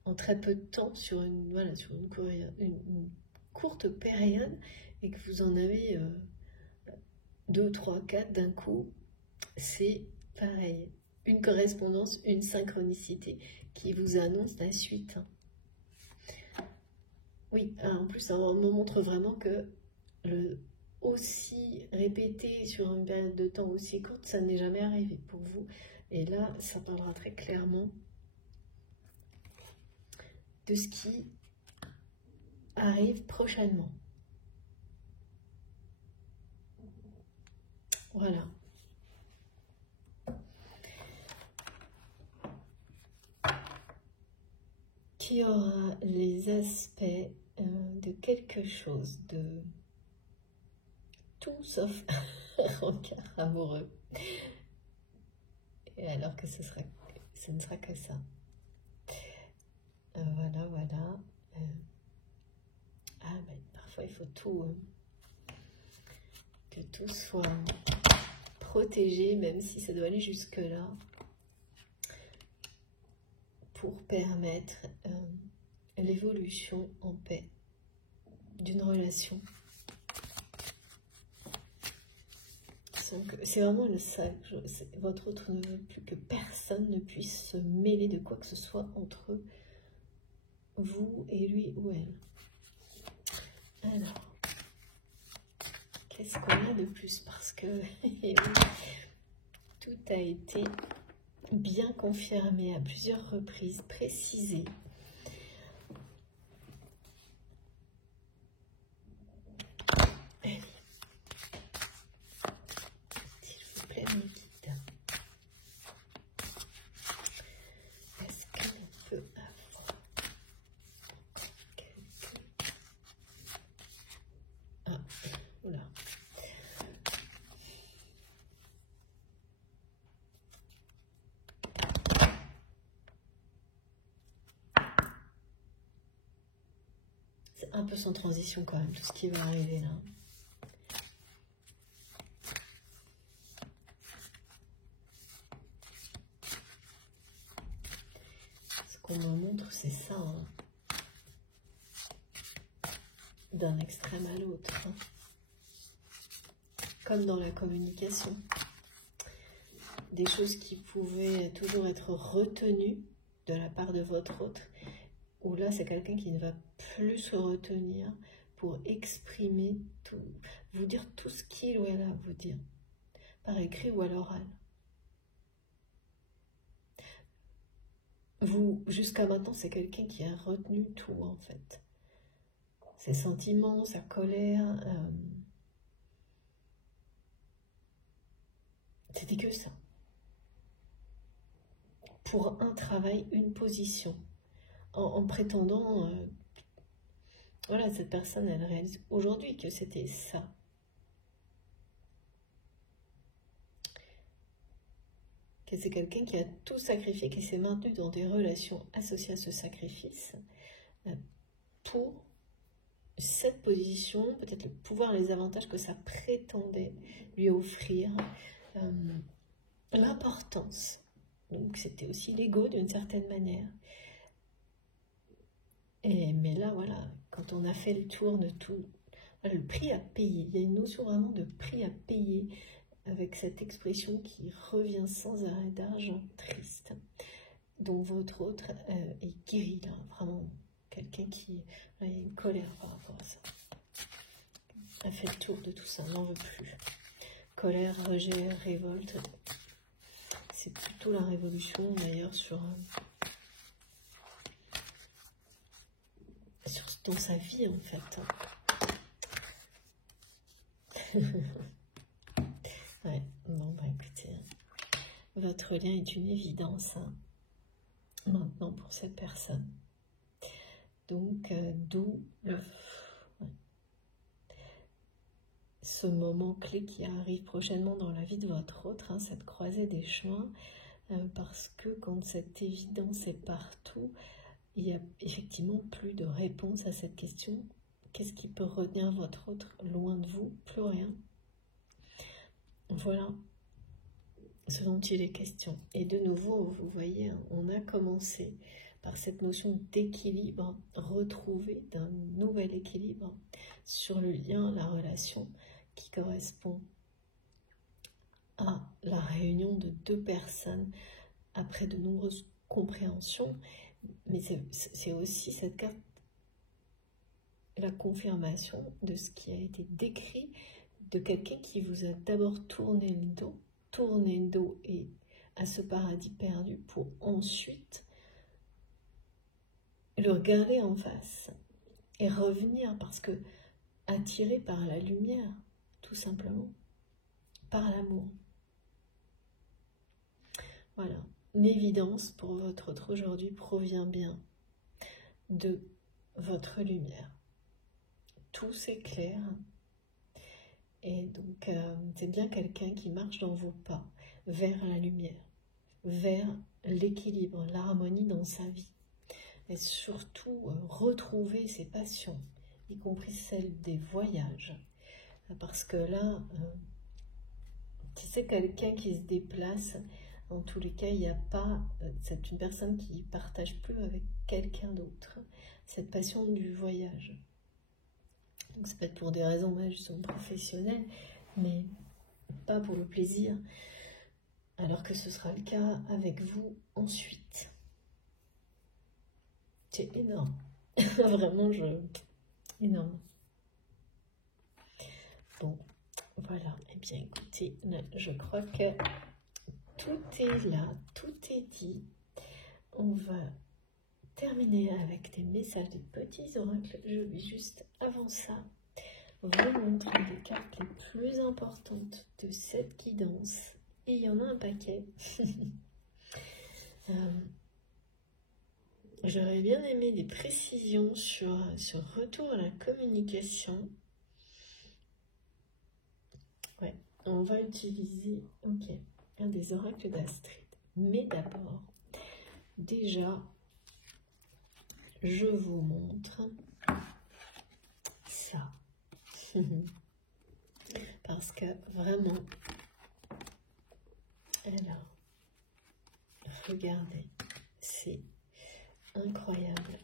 en très peu de temps, sur une courte période, et que vous en avez 2, 3, 4 d'un coup. C'est pareil, une correspondance, une synchronicité qui vous annonce la suite. Oui, en plus, ça me montre vraiment que aussi répété sur une période de temps aussi courte, ça n'est jamais arrivé pour vous. Et là, ça parlera très clairement de ce qui arrive prochainement. Voilà. Qui aura les aspects de quelque chose, de tout sauf un rencard amoureux. Et alors que ce ne sera que ça. Voilà, voilà. Parfois il faut tout, que tout soit protégé, même si ça doit aller jusque-là, pour permettre l'évolution en paix d'une relation. C'est vraiment le sac. Votre autre ne veut plus que personne ne puisse se mêler de quoi que ce soit entre vous et lui ou elle. Alors, qu'est-ce qu'on a de plus? Parce que tout a été bien confirmé à plusieurs reprises, précisé. Allez. S'il vous plaît, mes guides. Est-ce qu'on peut avoir quelques... Ah, oula. C'est un peu sans transition quand même, tout ce qui va arriver là. Ce qu'on me montre, c'est ça, hein. D'un extrême à l'autre, hein. Comme dans la communication. Des choses qui pouvaient toujours être retenues de la part de votre autre, où là c'est quelqu'un qui ne va plus se retenir pour exprimer tout, vous dire tout ce qu'il ou elle a à vous dire, par écrit ou à l'oral. Vous, jusqu'à maintenant, c'est quelqu'un qui a retenu tout en fait. Ses sentiments, sa colère, c'était que ça. Pour un travail, une position, en prétendant, voilà, cette personne, elle réalise aujourd'hui que c'était ça. Que c'est quelqu'un qui a tout sacrifié, qui s'est maintenu dans des relations associées à ce sacrifice, pour cette position, peut-être le pouvoir, les avantages que ça prétendait lui offrir, l'importance. Donc c'était aussi l'ego d'une certaine manière. Mais là, voilà, quand on a fait le tour de tout, le prix à payer. Il y a une notion vraiment de prix à payer avec cette expression qui revient sans arrêt d'argent triste, dont votre autre est guéri, là, vraiment quelqu'un qui a une colère par rapport à ça. A fait le tour de tout ça, n'en veut plus. Colère, rejet, révolte, c'est plutôt la révolution d'ailleurs dans sa vie en fait. Ouais, bon bah écoutez, votre lien est une évidence hein, maintenant pour cette personne. Donc d'où ce moment clé qui arrive prochainement dans la vie de votre autre, hein, cette croisée des chemins, parce que quand cette évidence est partout, il n'y a effectivement plus de réponse à cette question. Qu'est-ce qui peut retenir votre autre loin de vous? Plus rien. Voilà ce dont il est question. Et de nouveau, vous voyez, hein, on a commencé par cette notion d'équilibre, retrouver d'un nouvel équilibre sur le lien, la relation qui correspond à la réunion de deux personnes après de nombreuses compréhensions. Mais c'est aussi cette carte, la confirmation de ce qui a été décrit de quelqu'un qui vous a d'abord tourné le dos et à ce paradis perdu pour ensuite le regarder en face et revenir parce que attiré par la lumière, tout simplement, par l'amour. Voilà, l'évidence pour votre autre aujourd'hui provient bien de votre lumière. Tout s'éclaire et donc c'est bien quelqu'un qui marche dans vos pas vers la lumière, vers l'équilibre, l'harmonie dans sa vie et surtout retrouver ses passions, y compris celle des voyages, parce que là, si c'est quelqu'un qui se déplace, en tous les cas, il n'y a pas, c'est une personne qui ne partage plus avec quelqu'un d'autre cette passion du voyage. Donc ça peut être pour des raisons justement professionnelles, mais pas pour le plaisir, alors que ce sera le cas avec vous ensuite. C'est énorme, vraiment, énorme. Bon, voilà, et bien écoutez, je crois que tout est là, tout est dit. On va terminer avec des messages des petits oracles. Je vais juste, avant ça, vous montrer les cartes les plus importantes de cette guidance. Et il y en a un paquet. J'aurais bien aimé des précisions sur retour à la communication. Ouais, on va utiliser, ok, un des oracles d'Astrid. Mais d'abord, déjà, je vous montre ça. Parce que vraiment, alors, regardez, c'est incroyable.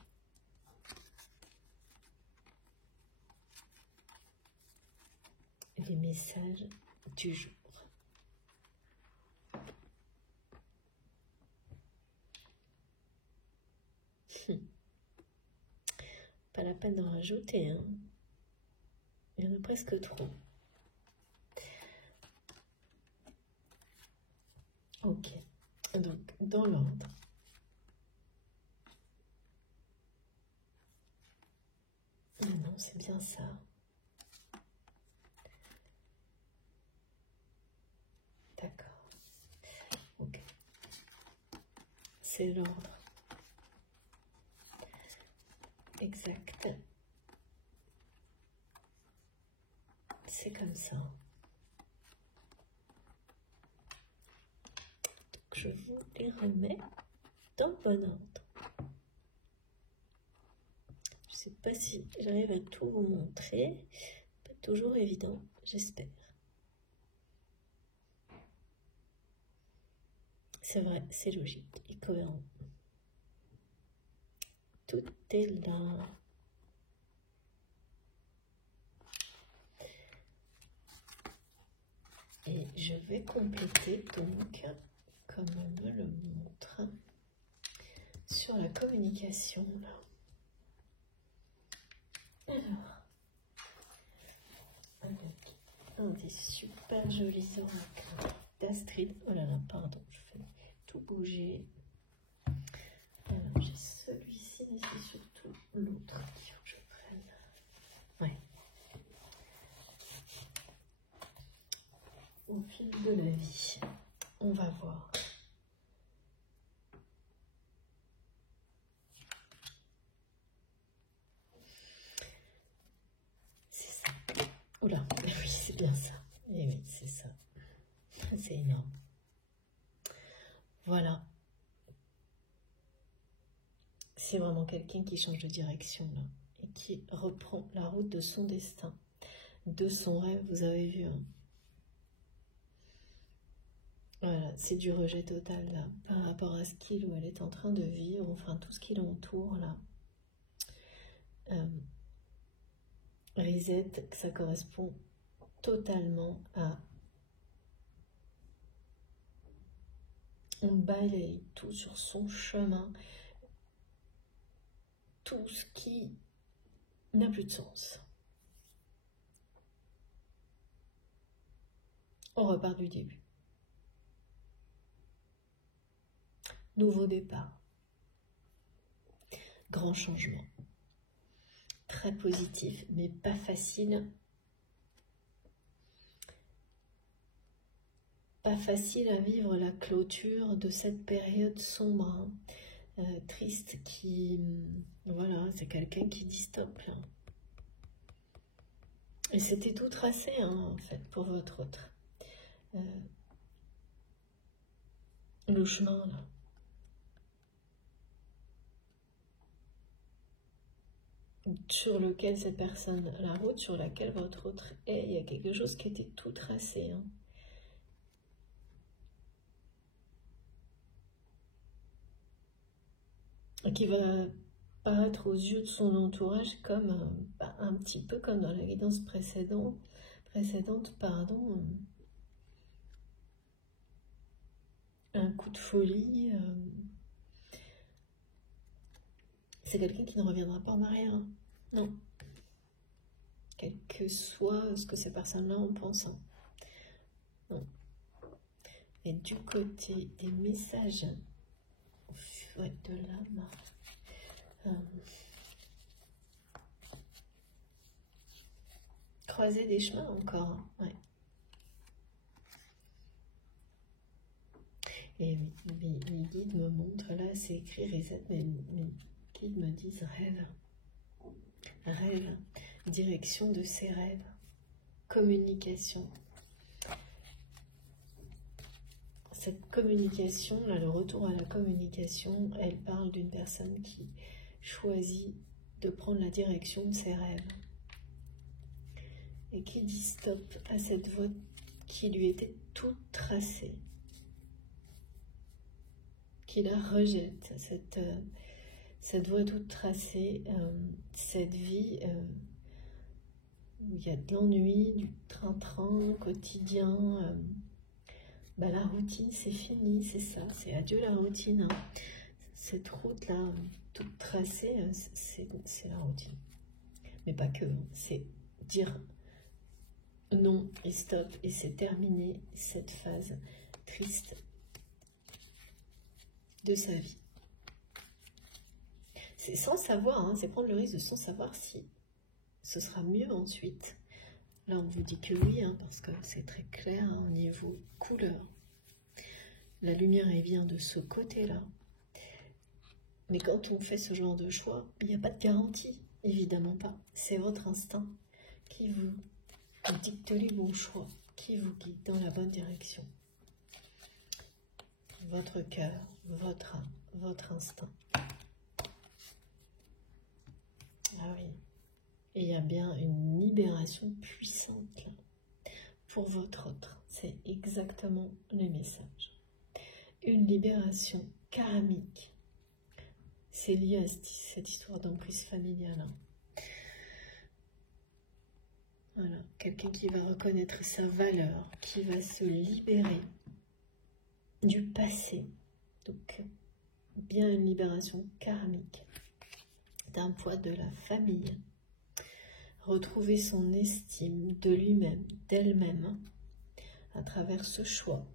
Les messages du jour. Pas la peine d'en rajouter, hein. Il y en a presque trop. Ok, donc dans l'ordre. Non, c'est bien ça. D'accord. Ok. C'est l'ordre. Exact. C'est comme ça. Donc je vous les remets dans le bon ordre. Je ne sais pas si j'arrive à tout vous montrer. Pas toujours évident, j'espère. C'est vrai, c'est logique et cohérent. Tout est là. je vais compléter donc, comme on me le montre, sur la communication. Là. Alors, avec un des super jolis oracles d'Astrid. Oh là là, pardon, je fais tout bouger. Alors, j'ai celui-ci, mais c'est surtout l'autre qu'il faut que je prenne. Ouais. Au fil de la vie, on va voir. C'est ça. Oula, oui, c'est bien ça. Et oui, c'est ça. C'est énorme. Voilà. C'est vraiment quelqu'un qui change de direction là et qui reprend la route de son destin, de son rêve. Vous avez vu, hein. Voilà, c'est du rejet total là par rapport à ce qu'il ou elle est en train de vivre, enfin tout ce qui l'entoure là. Reset, ça correspond totalement à on balaye tout sur son chemin, tout ce qui n'a plus de sens. On repart du début. Nouveau départ. Grand changement. Très positif, mais pas facile. Pas facile à vivre la clôture de cette période sombre, hein, triste, qui... Voilà, c'est quelqu'un qui dit stop, là. Et c'était tout tracé, hein, en fait, pour votre autre. Le chemin, là. Sur lequel cette personne, la route sur laquelle votre autre est, il y a quelque chose qui était tout tracé, hein. Qui va paraître aux yeux de son entourage comme un petit peu comme dans la guidance précédente, pardon, un coup de folie. C'est quelqu'un qui ne reviendra pas en arrière, non, quel que soit ce que ces personnes-là en pensent, non. Et du côté des messages de l'âme, croiser des chemins encore, hein, ouais. Et mes guides me montrent, là c'est écrit reset, mais mes guides me disent rêve, rêve, direction de ses rêves, communication. Cette communication, là, le retour à la communication, elle parle d'une personne qui choisit de prendre la direction de ses rêves et qui dit stop à cette voie qui lui était toute tracée, qui la rejette, cette voie toute tracée, cette vie où il y a de l'ennui, du train-train quotidien. La routine, c'est fini, c'est ça, c'est adieu la routine, hein. Cette route-là, toute tracée, c'est la routine. Mais pas que, hein. C'est dire non et stop, et c'est terminé cette phase triste de sa vie. C'est sans savoir, hein, c'est prendre le risque de sans savoir si ce sera mieux ensuite. Là, on vous dit que oui, hein, parce que c'est très clair, hein, au niveau couleur. La lumière, elle vient de ce côté-là. Mais quand on fait ce genre de choix, il n'y a pas de garantie, évidemment pas. C'est votre instinct qui vous dicte les bons choix, qui vous guide dans la bonne direction. Votre cœur, votre âme, votre instinct. Ah oui. Et il y a bien une libération puissante là, pour votre autre. C'est exactement le message. Une libération karmique. C'est lié à cette histoire d'emprise familiale. Voilà, quelqu'un qui va reconnaître sa valeur, qui va se libérer du passé. Donc, bien une libération karmique d'un poids de la famille. Retrouver son estime de lui-même, d'elle-même, à travers ce choix.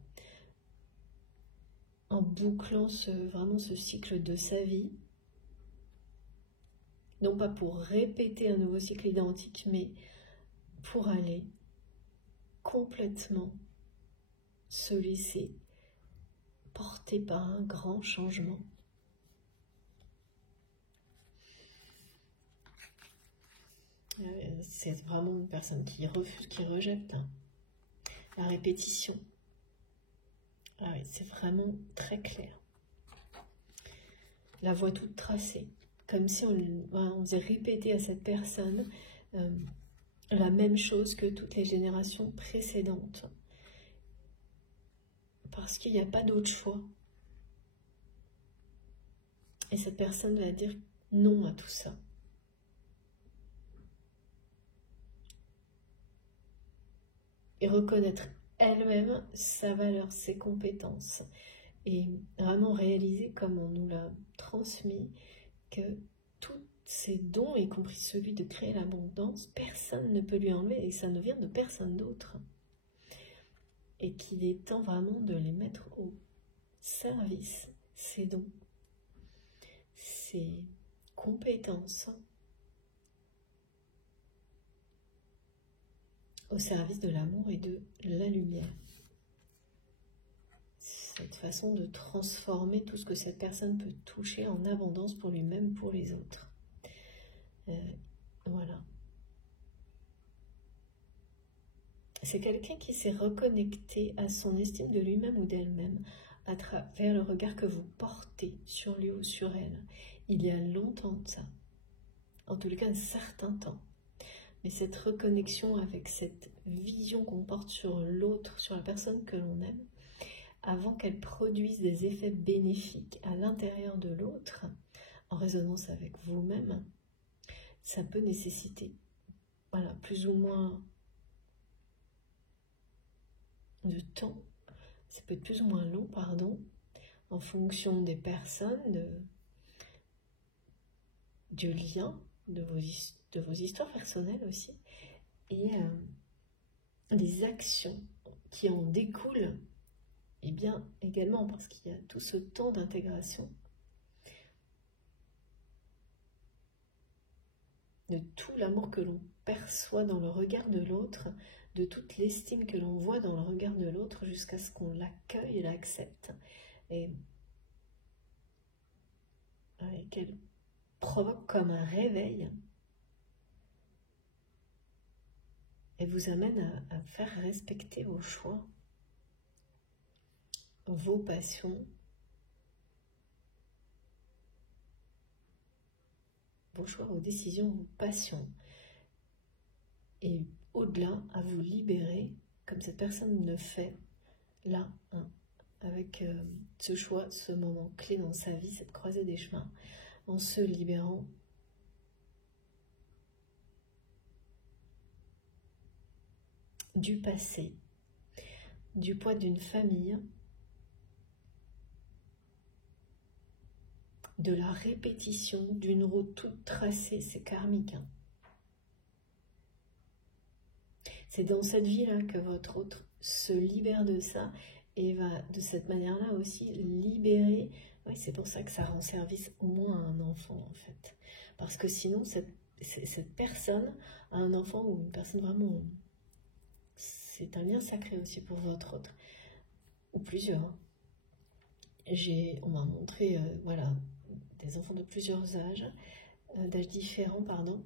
En bouclant vraiment ce cycle de sa vie. Non pas pour répéter un nouveau cycle identique, mais pour aller complètement se laisser porter par un grand changement. C'est vraiment une personne qui refuse, qui rejette la répétition. Ah oui, c'est vraiment très clair. La voie toute tracée, comme si on faisait répéter à cette personne la même chose que toutes les générations précédentes. Parce qu'il n'y a pas d'autre choix. Et cette personne va dire non à tout ça. Et reconnaître elle-même sa valeur, ses compétences. Et vraiment réaliser, comme on nous l'a transmis, que tous ses dons, y compris celui de créer l'abondance, personne ne peut lui enlever et ça ne vient de personne d'autre. Et qu'il est temps vraiment de les mettre au service, ses dons, ses compétences, au service de l'amour et de la lumière. Cette façon de transformer tout ce que cette personne peut toucher en abondance pour lui-même, pour les autres. Voilà. C'est quelqu'un qui s'est reconnecté à son estime de lui-même ou d'elle-même à travers le regard que vous portez sur lui ou sur elle. Il y a longtemps de ça. En tout cas, un certain temps. Mais cette reconnexion avec cette vision qu'on porte sur l'autre, sur la personne que l'on aime, avant qu'elle produise des effets bénéfiques à l'intérieur de l'autre, en résonance avec vous-même, ça peut nécessiter, voilà, plus ou moins de temps, ça peut être plus ou moins long, pardon, en fonction des personnes, du lien, de vos histoires personnelles aussi, et des actions qui en découlent, et bien également parce qu'il y a tout ce temps d'intégration, de tout l'amour que l'on perçoit dans le regard de l'autre, de toute l'estime que l'on voit dans le regard de l'autre jusqu'à ce qu'on l'accueille et l'accepte. Et qu'elle provoque comme un réveil et vous amène à faire respecter vos choix, vos passions, vos choix, vos décisions, vos passions. Et au-delà, à vous libérer, comme cette personne le fait là, avec ce choix, ce moment clé dans sa vie, cette croisée des chemins, en se libérant du passé, du poids d'une famille, de la répétition d'une route toute tracée, c'est karmique. C'est dans cette vie-là que votre autre se libère de ça et va de cette manière-là aussi libérer. Oui, c'est pour ça que ça rend service au moins à un enfant en fait. Parce que sinon, cette personne a un enfant ou une personne vraiment... C'est un lien sacré aussi pour votre autre. Ou plusieurs. On m'a montré, voilà, des enfants de plusieurs âges, d'âges différents, pardon.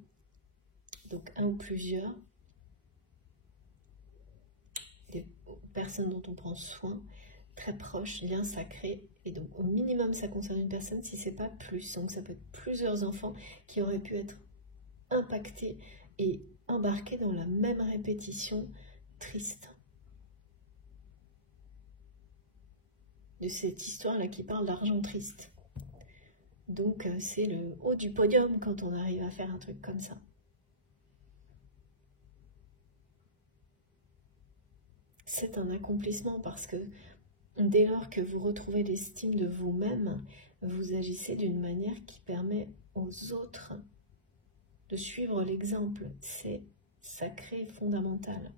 Donc un ou plusieurs. Des personnes dont on prend soin, très proches, liens sacrés, et donc au minimum ça concerne une personne si c'est pas plus, donc ça peut être plusieurs enfants qui auraient pu être impactés et embarqués dans la même répétition triste de cette histoire-là qui parle d'argent triste. Donc c'est le haut du podium quand on arrive à faire un truc comme ça. c'est un accomplissement parce que dès lors que vous retrouvez l'estime de vous-même, vous agissez d'une manière qui permet aux autres de suivre l'exemple. C'est sacré, fondamental.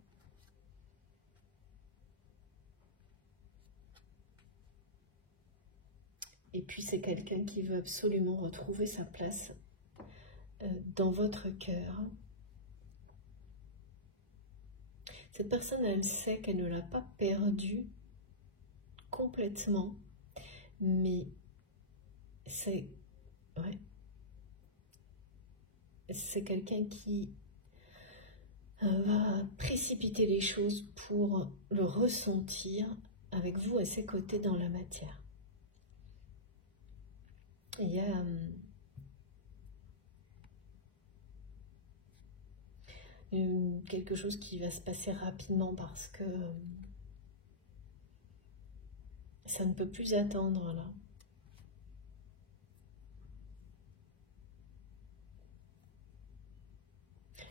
Et puis c'est quelqu'un qui veut absolument retrouver sa place dans votre cœur. Cette personne, elle sait qu'elle ne l'a pas perdu complètement, mais c'est quelqu'un qui va précipiter les choses pour le ressentir avec vous à ses côtés dans la matière. Il y a quelque chose qui va se passer rapidement parce que ça ne peut plus attendre là.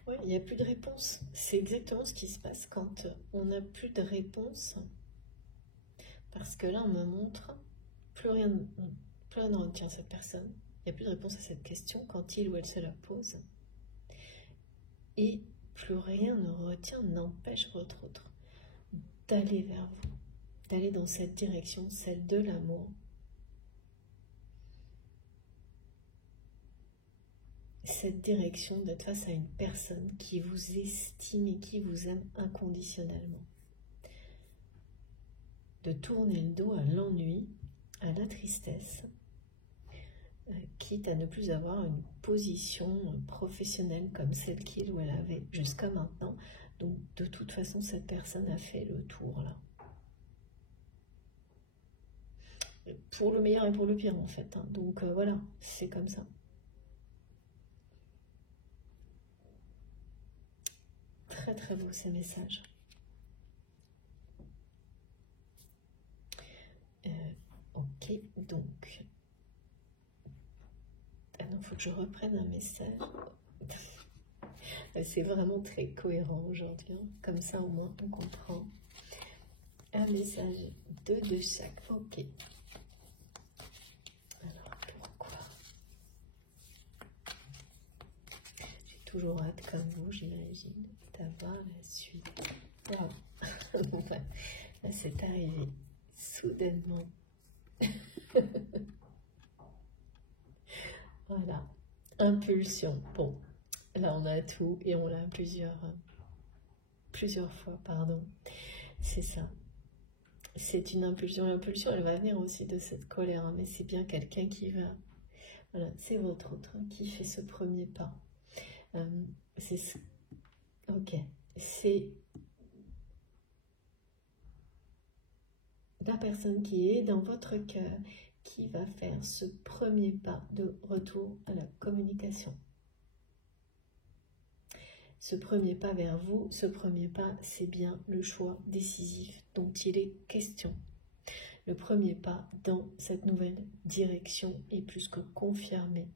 Oui, il n'y a plus de réponse. C'est exactement ce qui se passe quand on n'a plus de réponse. Parce que là, on me montre, plus rien ne retient cette personne. Il n'y a plus de réponse à cette question quand il ou elle se la pose. Et plus rien ne retient, n'empêche votre autre d'aller vers vous, d'aller dans cette direction, celle de l'amour. Cette direction d'être face à une personne qui vous estime et qui vous aime inconditionnellement. De tourner le dos à l'ennui, à la tristesse, quitte à ne plus avoir une position professionnelle comme celle qu'il ou elle avait jusqu'à maintenant. Donc de toute façon, cette personne a fait le tour là. Pour le meilleur et pour le pire en fait. Hein. Donc voilà, c'est comme ça. Très très beau ces messages. Ok, donc... Ah non, il faut que je reprenne un message. C'est vraiment très cohérent aujourd'hui. Hein. Comme ça, au moins, on comprend. Un message, 2 de chaque. Ok. Alors, pourquoi? J'ai toujours hâte, comme vous, j'imagine, d'avoir la suite. Wow. Là, c'est arrivé soudainement. Voilà. Impulsion. Bon. Là, on a tout et on l'a plusieurs fois, pardon. C'est ça. C'est une impulsion. L'impulsion, elle va venir aussi de cette colère, hein, mais c'est bien quelqu'un qui va... Voilà, c'est votre autre hein, qui fait ce premier pas. Ok. C'est la personne qui est dans votre cœur qui va faire ce premier pas de retour à la communication. Ce premier pas vers vous, ce premier pas, c'est bien le choix décisif dont il est question. Le premier pas dans cette nouvelle direction est plus que confirmé.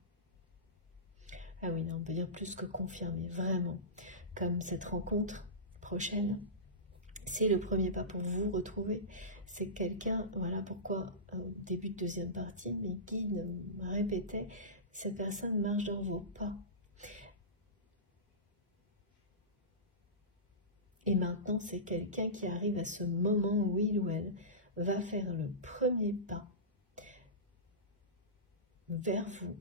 Ah oui, non, on peut dire plus que confirmé, vraiment. Comme cette rencontre prochaine, c'est le premier pas pour vous retrouver. C'est quelqu'un, voilà pourquoi au début de deuxième partie, mes guides me répétaient, cette personne marche dans vos pas. Et maintenant, c'est quelqu'un qui arrive à ce moment où il ou elle va faire le premier pas vers vous.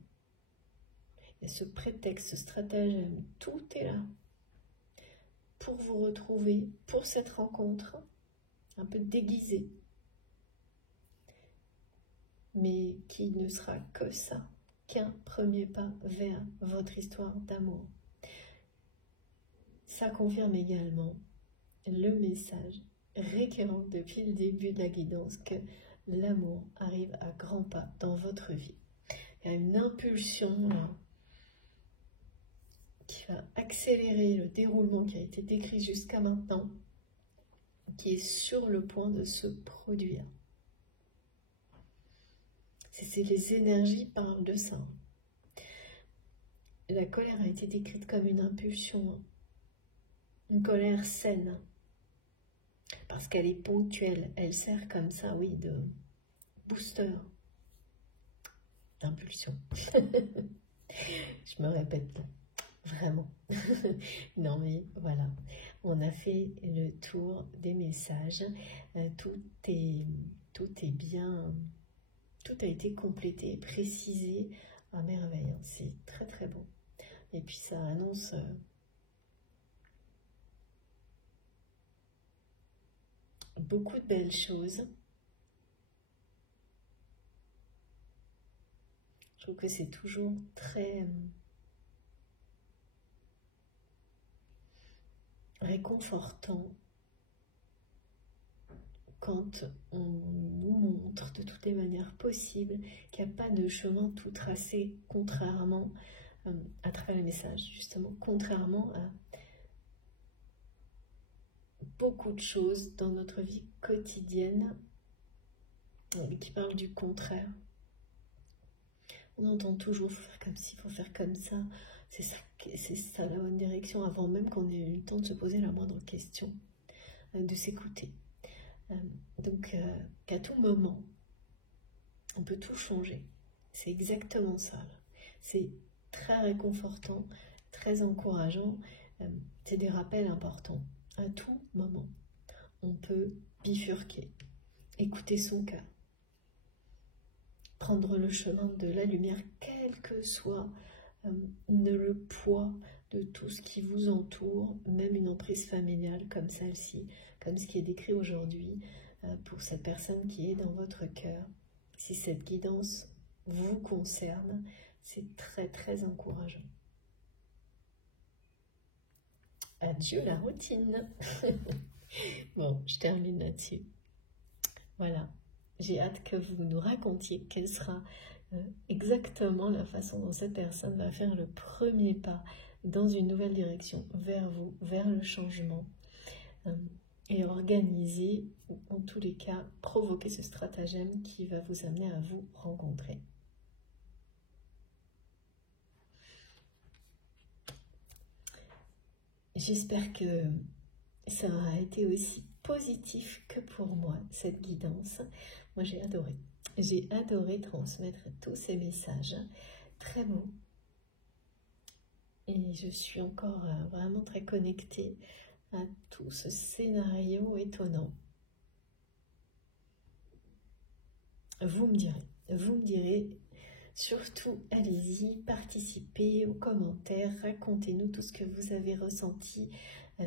Et ce prétexte, ce stratagème, tout est là pour vous retrouver, pour cette rencontre, un peu déguisée, mais qui ne sera que ça, qu'un premier pas vers votre histoire d'amour. Ça confirme également le message récurrent depuis le début de la guidance que l'amour arrive à grands pas dans votre vie. Il y a une impulsion là, qui va accélérer le déroulement qui a été décrit jusqu'à maintenant, qui est sur le point de se produire. Les énergies parlent de ça. La colère a été décrite comme une impulsion, une colère saine. parce qu'elle est ponctuelle. Elle sert comme ça, oui, de booster, d'impulsion. Je me répète là, vraiment. Non mais voilà, on a fait le tour des messages. Tout est bien, tout a été complété, précisé à merveille. C'est très très bon. Et puis ça annonce beaucoup de belles choses. Je trouve que c'est toujours très réconfortant quand on nous montre de toutes les manières possibles qu'il n'y a pas de chemin tout tracé, contrairement à travers les messages, justement, contrairement à beaucoup de choses dans notre vie quotidienne qui parlent du contraire. On entend toujours, il faut faire comme ci, il faut faire comme ça, c'est ça la bonne direction, avant même qu'on ait eu le temps de se poser la moindre question, de s'écouter. Donc, qu'à tout moment, on peut tout changer. C'est exactement ça. C'est très réconfortant, très encourageant. C'est des rappels importants. À tout moment, on peut bifurquer, écouter son cœur, prendre le chemin de la lumière, quel que soit le poids de tout ce qui vous entoure, même une emprise familiale comme celle-ci, comme ce qui est décrit aujourd'hui pour cette personne qui est dans votre cœur. Si cette guidance vous concerne, c'est très très encourageant. Adieu la routine. Bon, je termine là-dessus. Voilà, j'ai hâte que vous nous racontiez quelle sera exactement la façon dont cette personne va faire le premier pas dans une nouvelle direction vers vous, vers le changement, et organiser, ou en tous les cas, provoquer ce stratagème qui va vous amener à vous rencontrer. J'espère que ça aura été aussi positif que pour moi, cette guidance. Moi, j'ai adoré. J'ai adoré transmettre tous ces messages très beaux. Et je suis encore vraiment très connectée à tout ce scénario étonnant. Vous me direz, surtout allez-y, participez aux commentaires, racontez-nous tout ce que vous avez ressenti,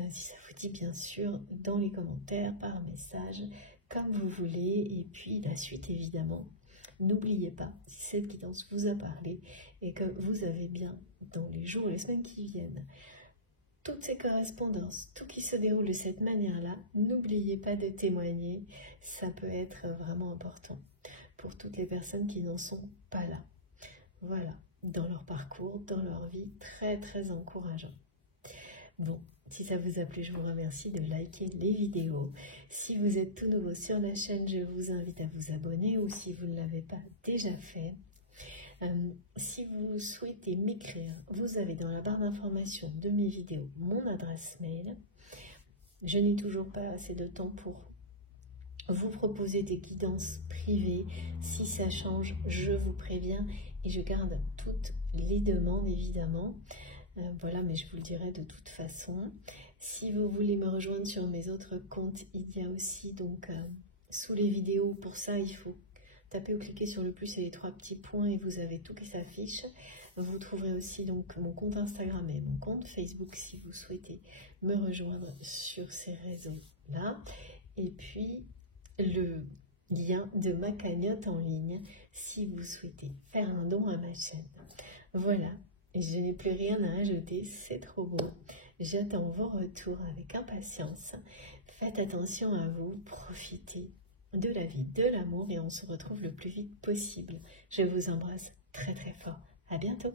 si ça vous dit bien sûr, dans les commentaires, par message, comme vous voulez, et puis la suite évidemment. N'oubliez pas, si cette guidance vous a parlé et que vous avez bien, dans les jours et les semaines qui viennent, toutes ces correspondances, tout qui se déroule de cette manière-là, n'oubliez pas de témoigner, ça peut être vraiment important pour toutes les personnes qui n'en sont pas là. Voilà, dans leur parcours, dans leur vie, très très encourageant. Bon, si ça vous a plu, je vous remercie de liker les vidéos. Si vous êtes tout nouveau sur la chaîne, je vous invite à vous abonner, ou si vous ne l'avez pas déjà fait. Si vous souhaitez m'écrire, vous avez dans la barre d'information de mes vidéos mon adresse mail. Je n'ai toujours pas assez de temps pour vous proposer des guidances privées. Si ça change, je vous préviens et je garde toutes les demandes évidemment. Voilà, mais je vous le dirai de toute façon. Si vous voulez me rejoindre sur mes autres comptes, il y a aussi donc sous les vidéos, pour ça il faut taper ou cliquer sur le plus et les 3 petits points et vous avez tout qui s'affiche. Vous trouverez aussi donc mon compte Instagram et mon compte Facebook si vous souhaitez me rejoindre sur ces réseaux-là. Et puis le lien de ma cagnotte en ligne si vous souhaitez faire un don à ma chaîne. Voilà, je n'ai plus rien à ajouter, c'est trop beau. J'attends vos retours avec impatience. Faites attention à vous, profitez de la vie, de l'amour et on se retrouve le plus vite possible. Je vous embrasse très très fort. À bientôt.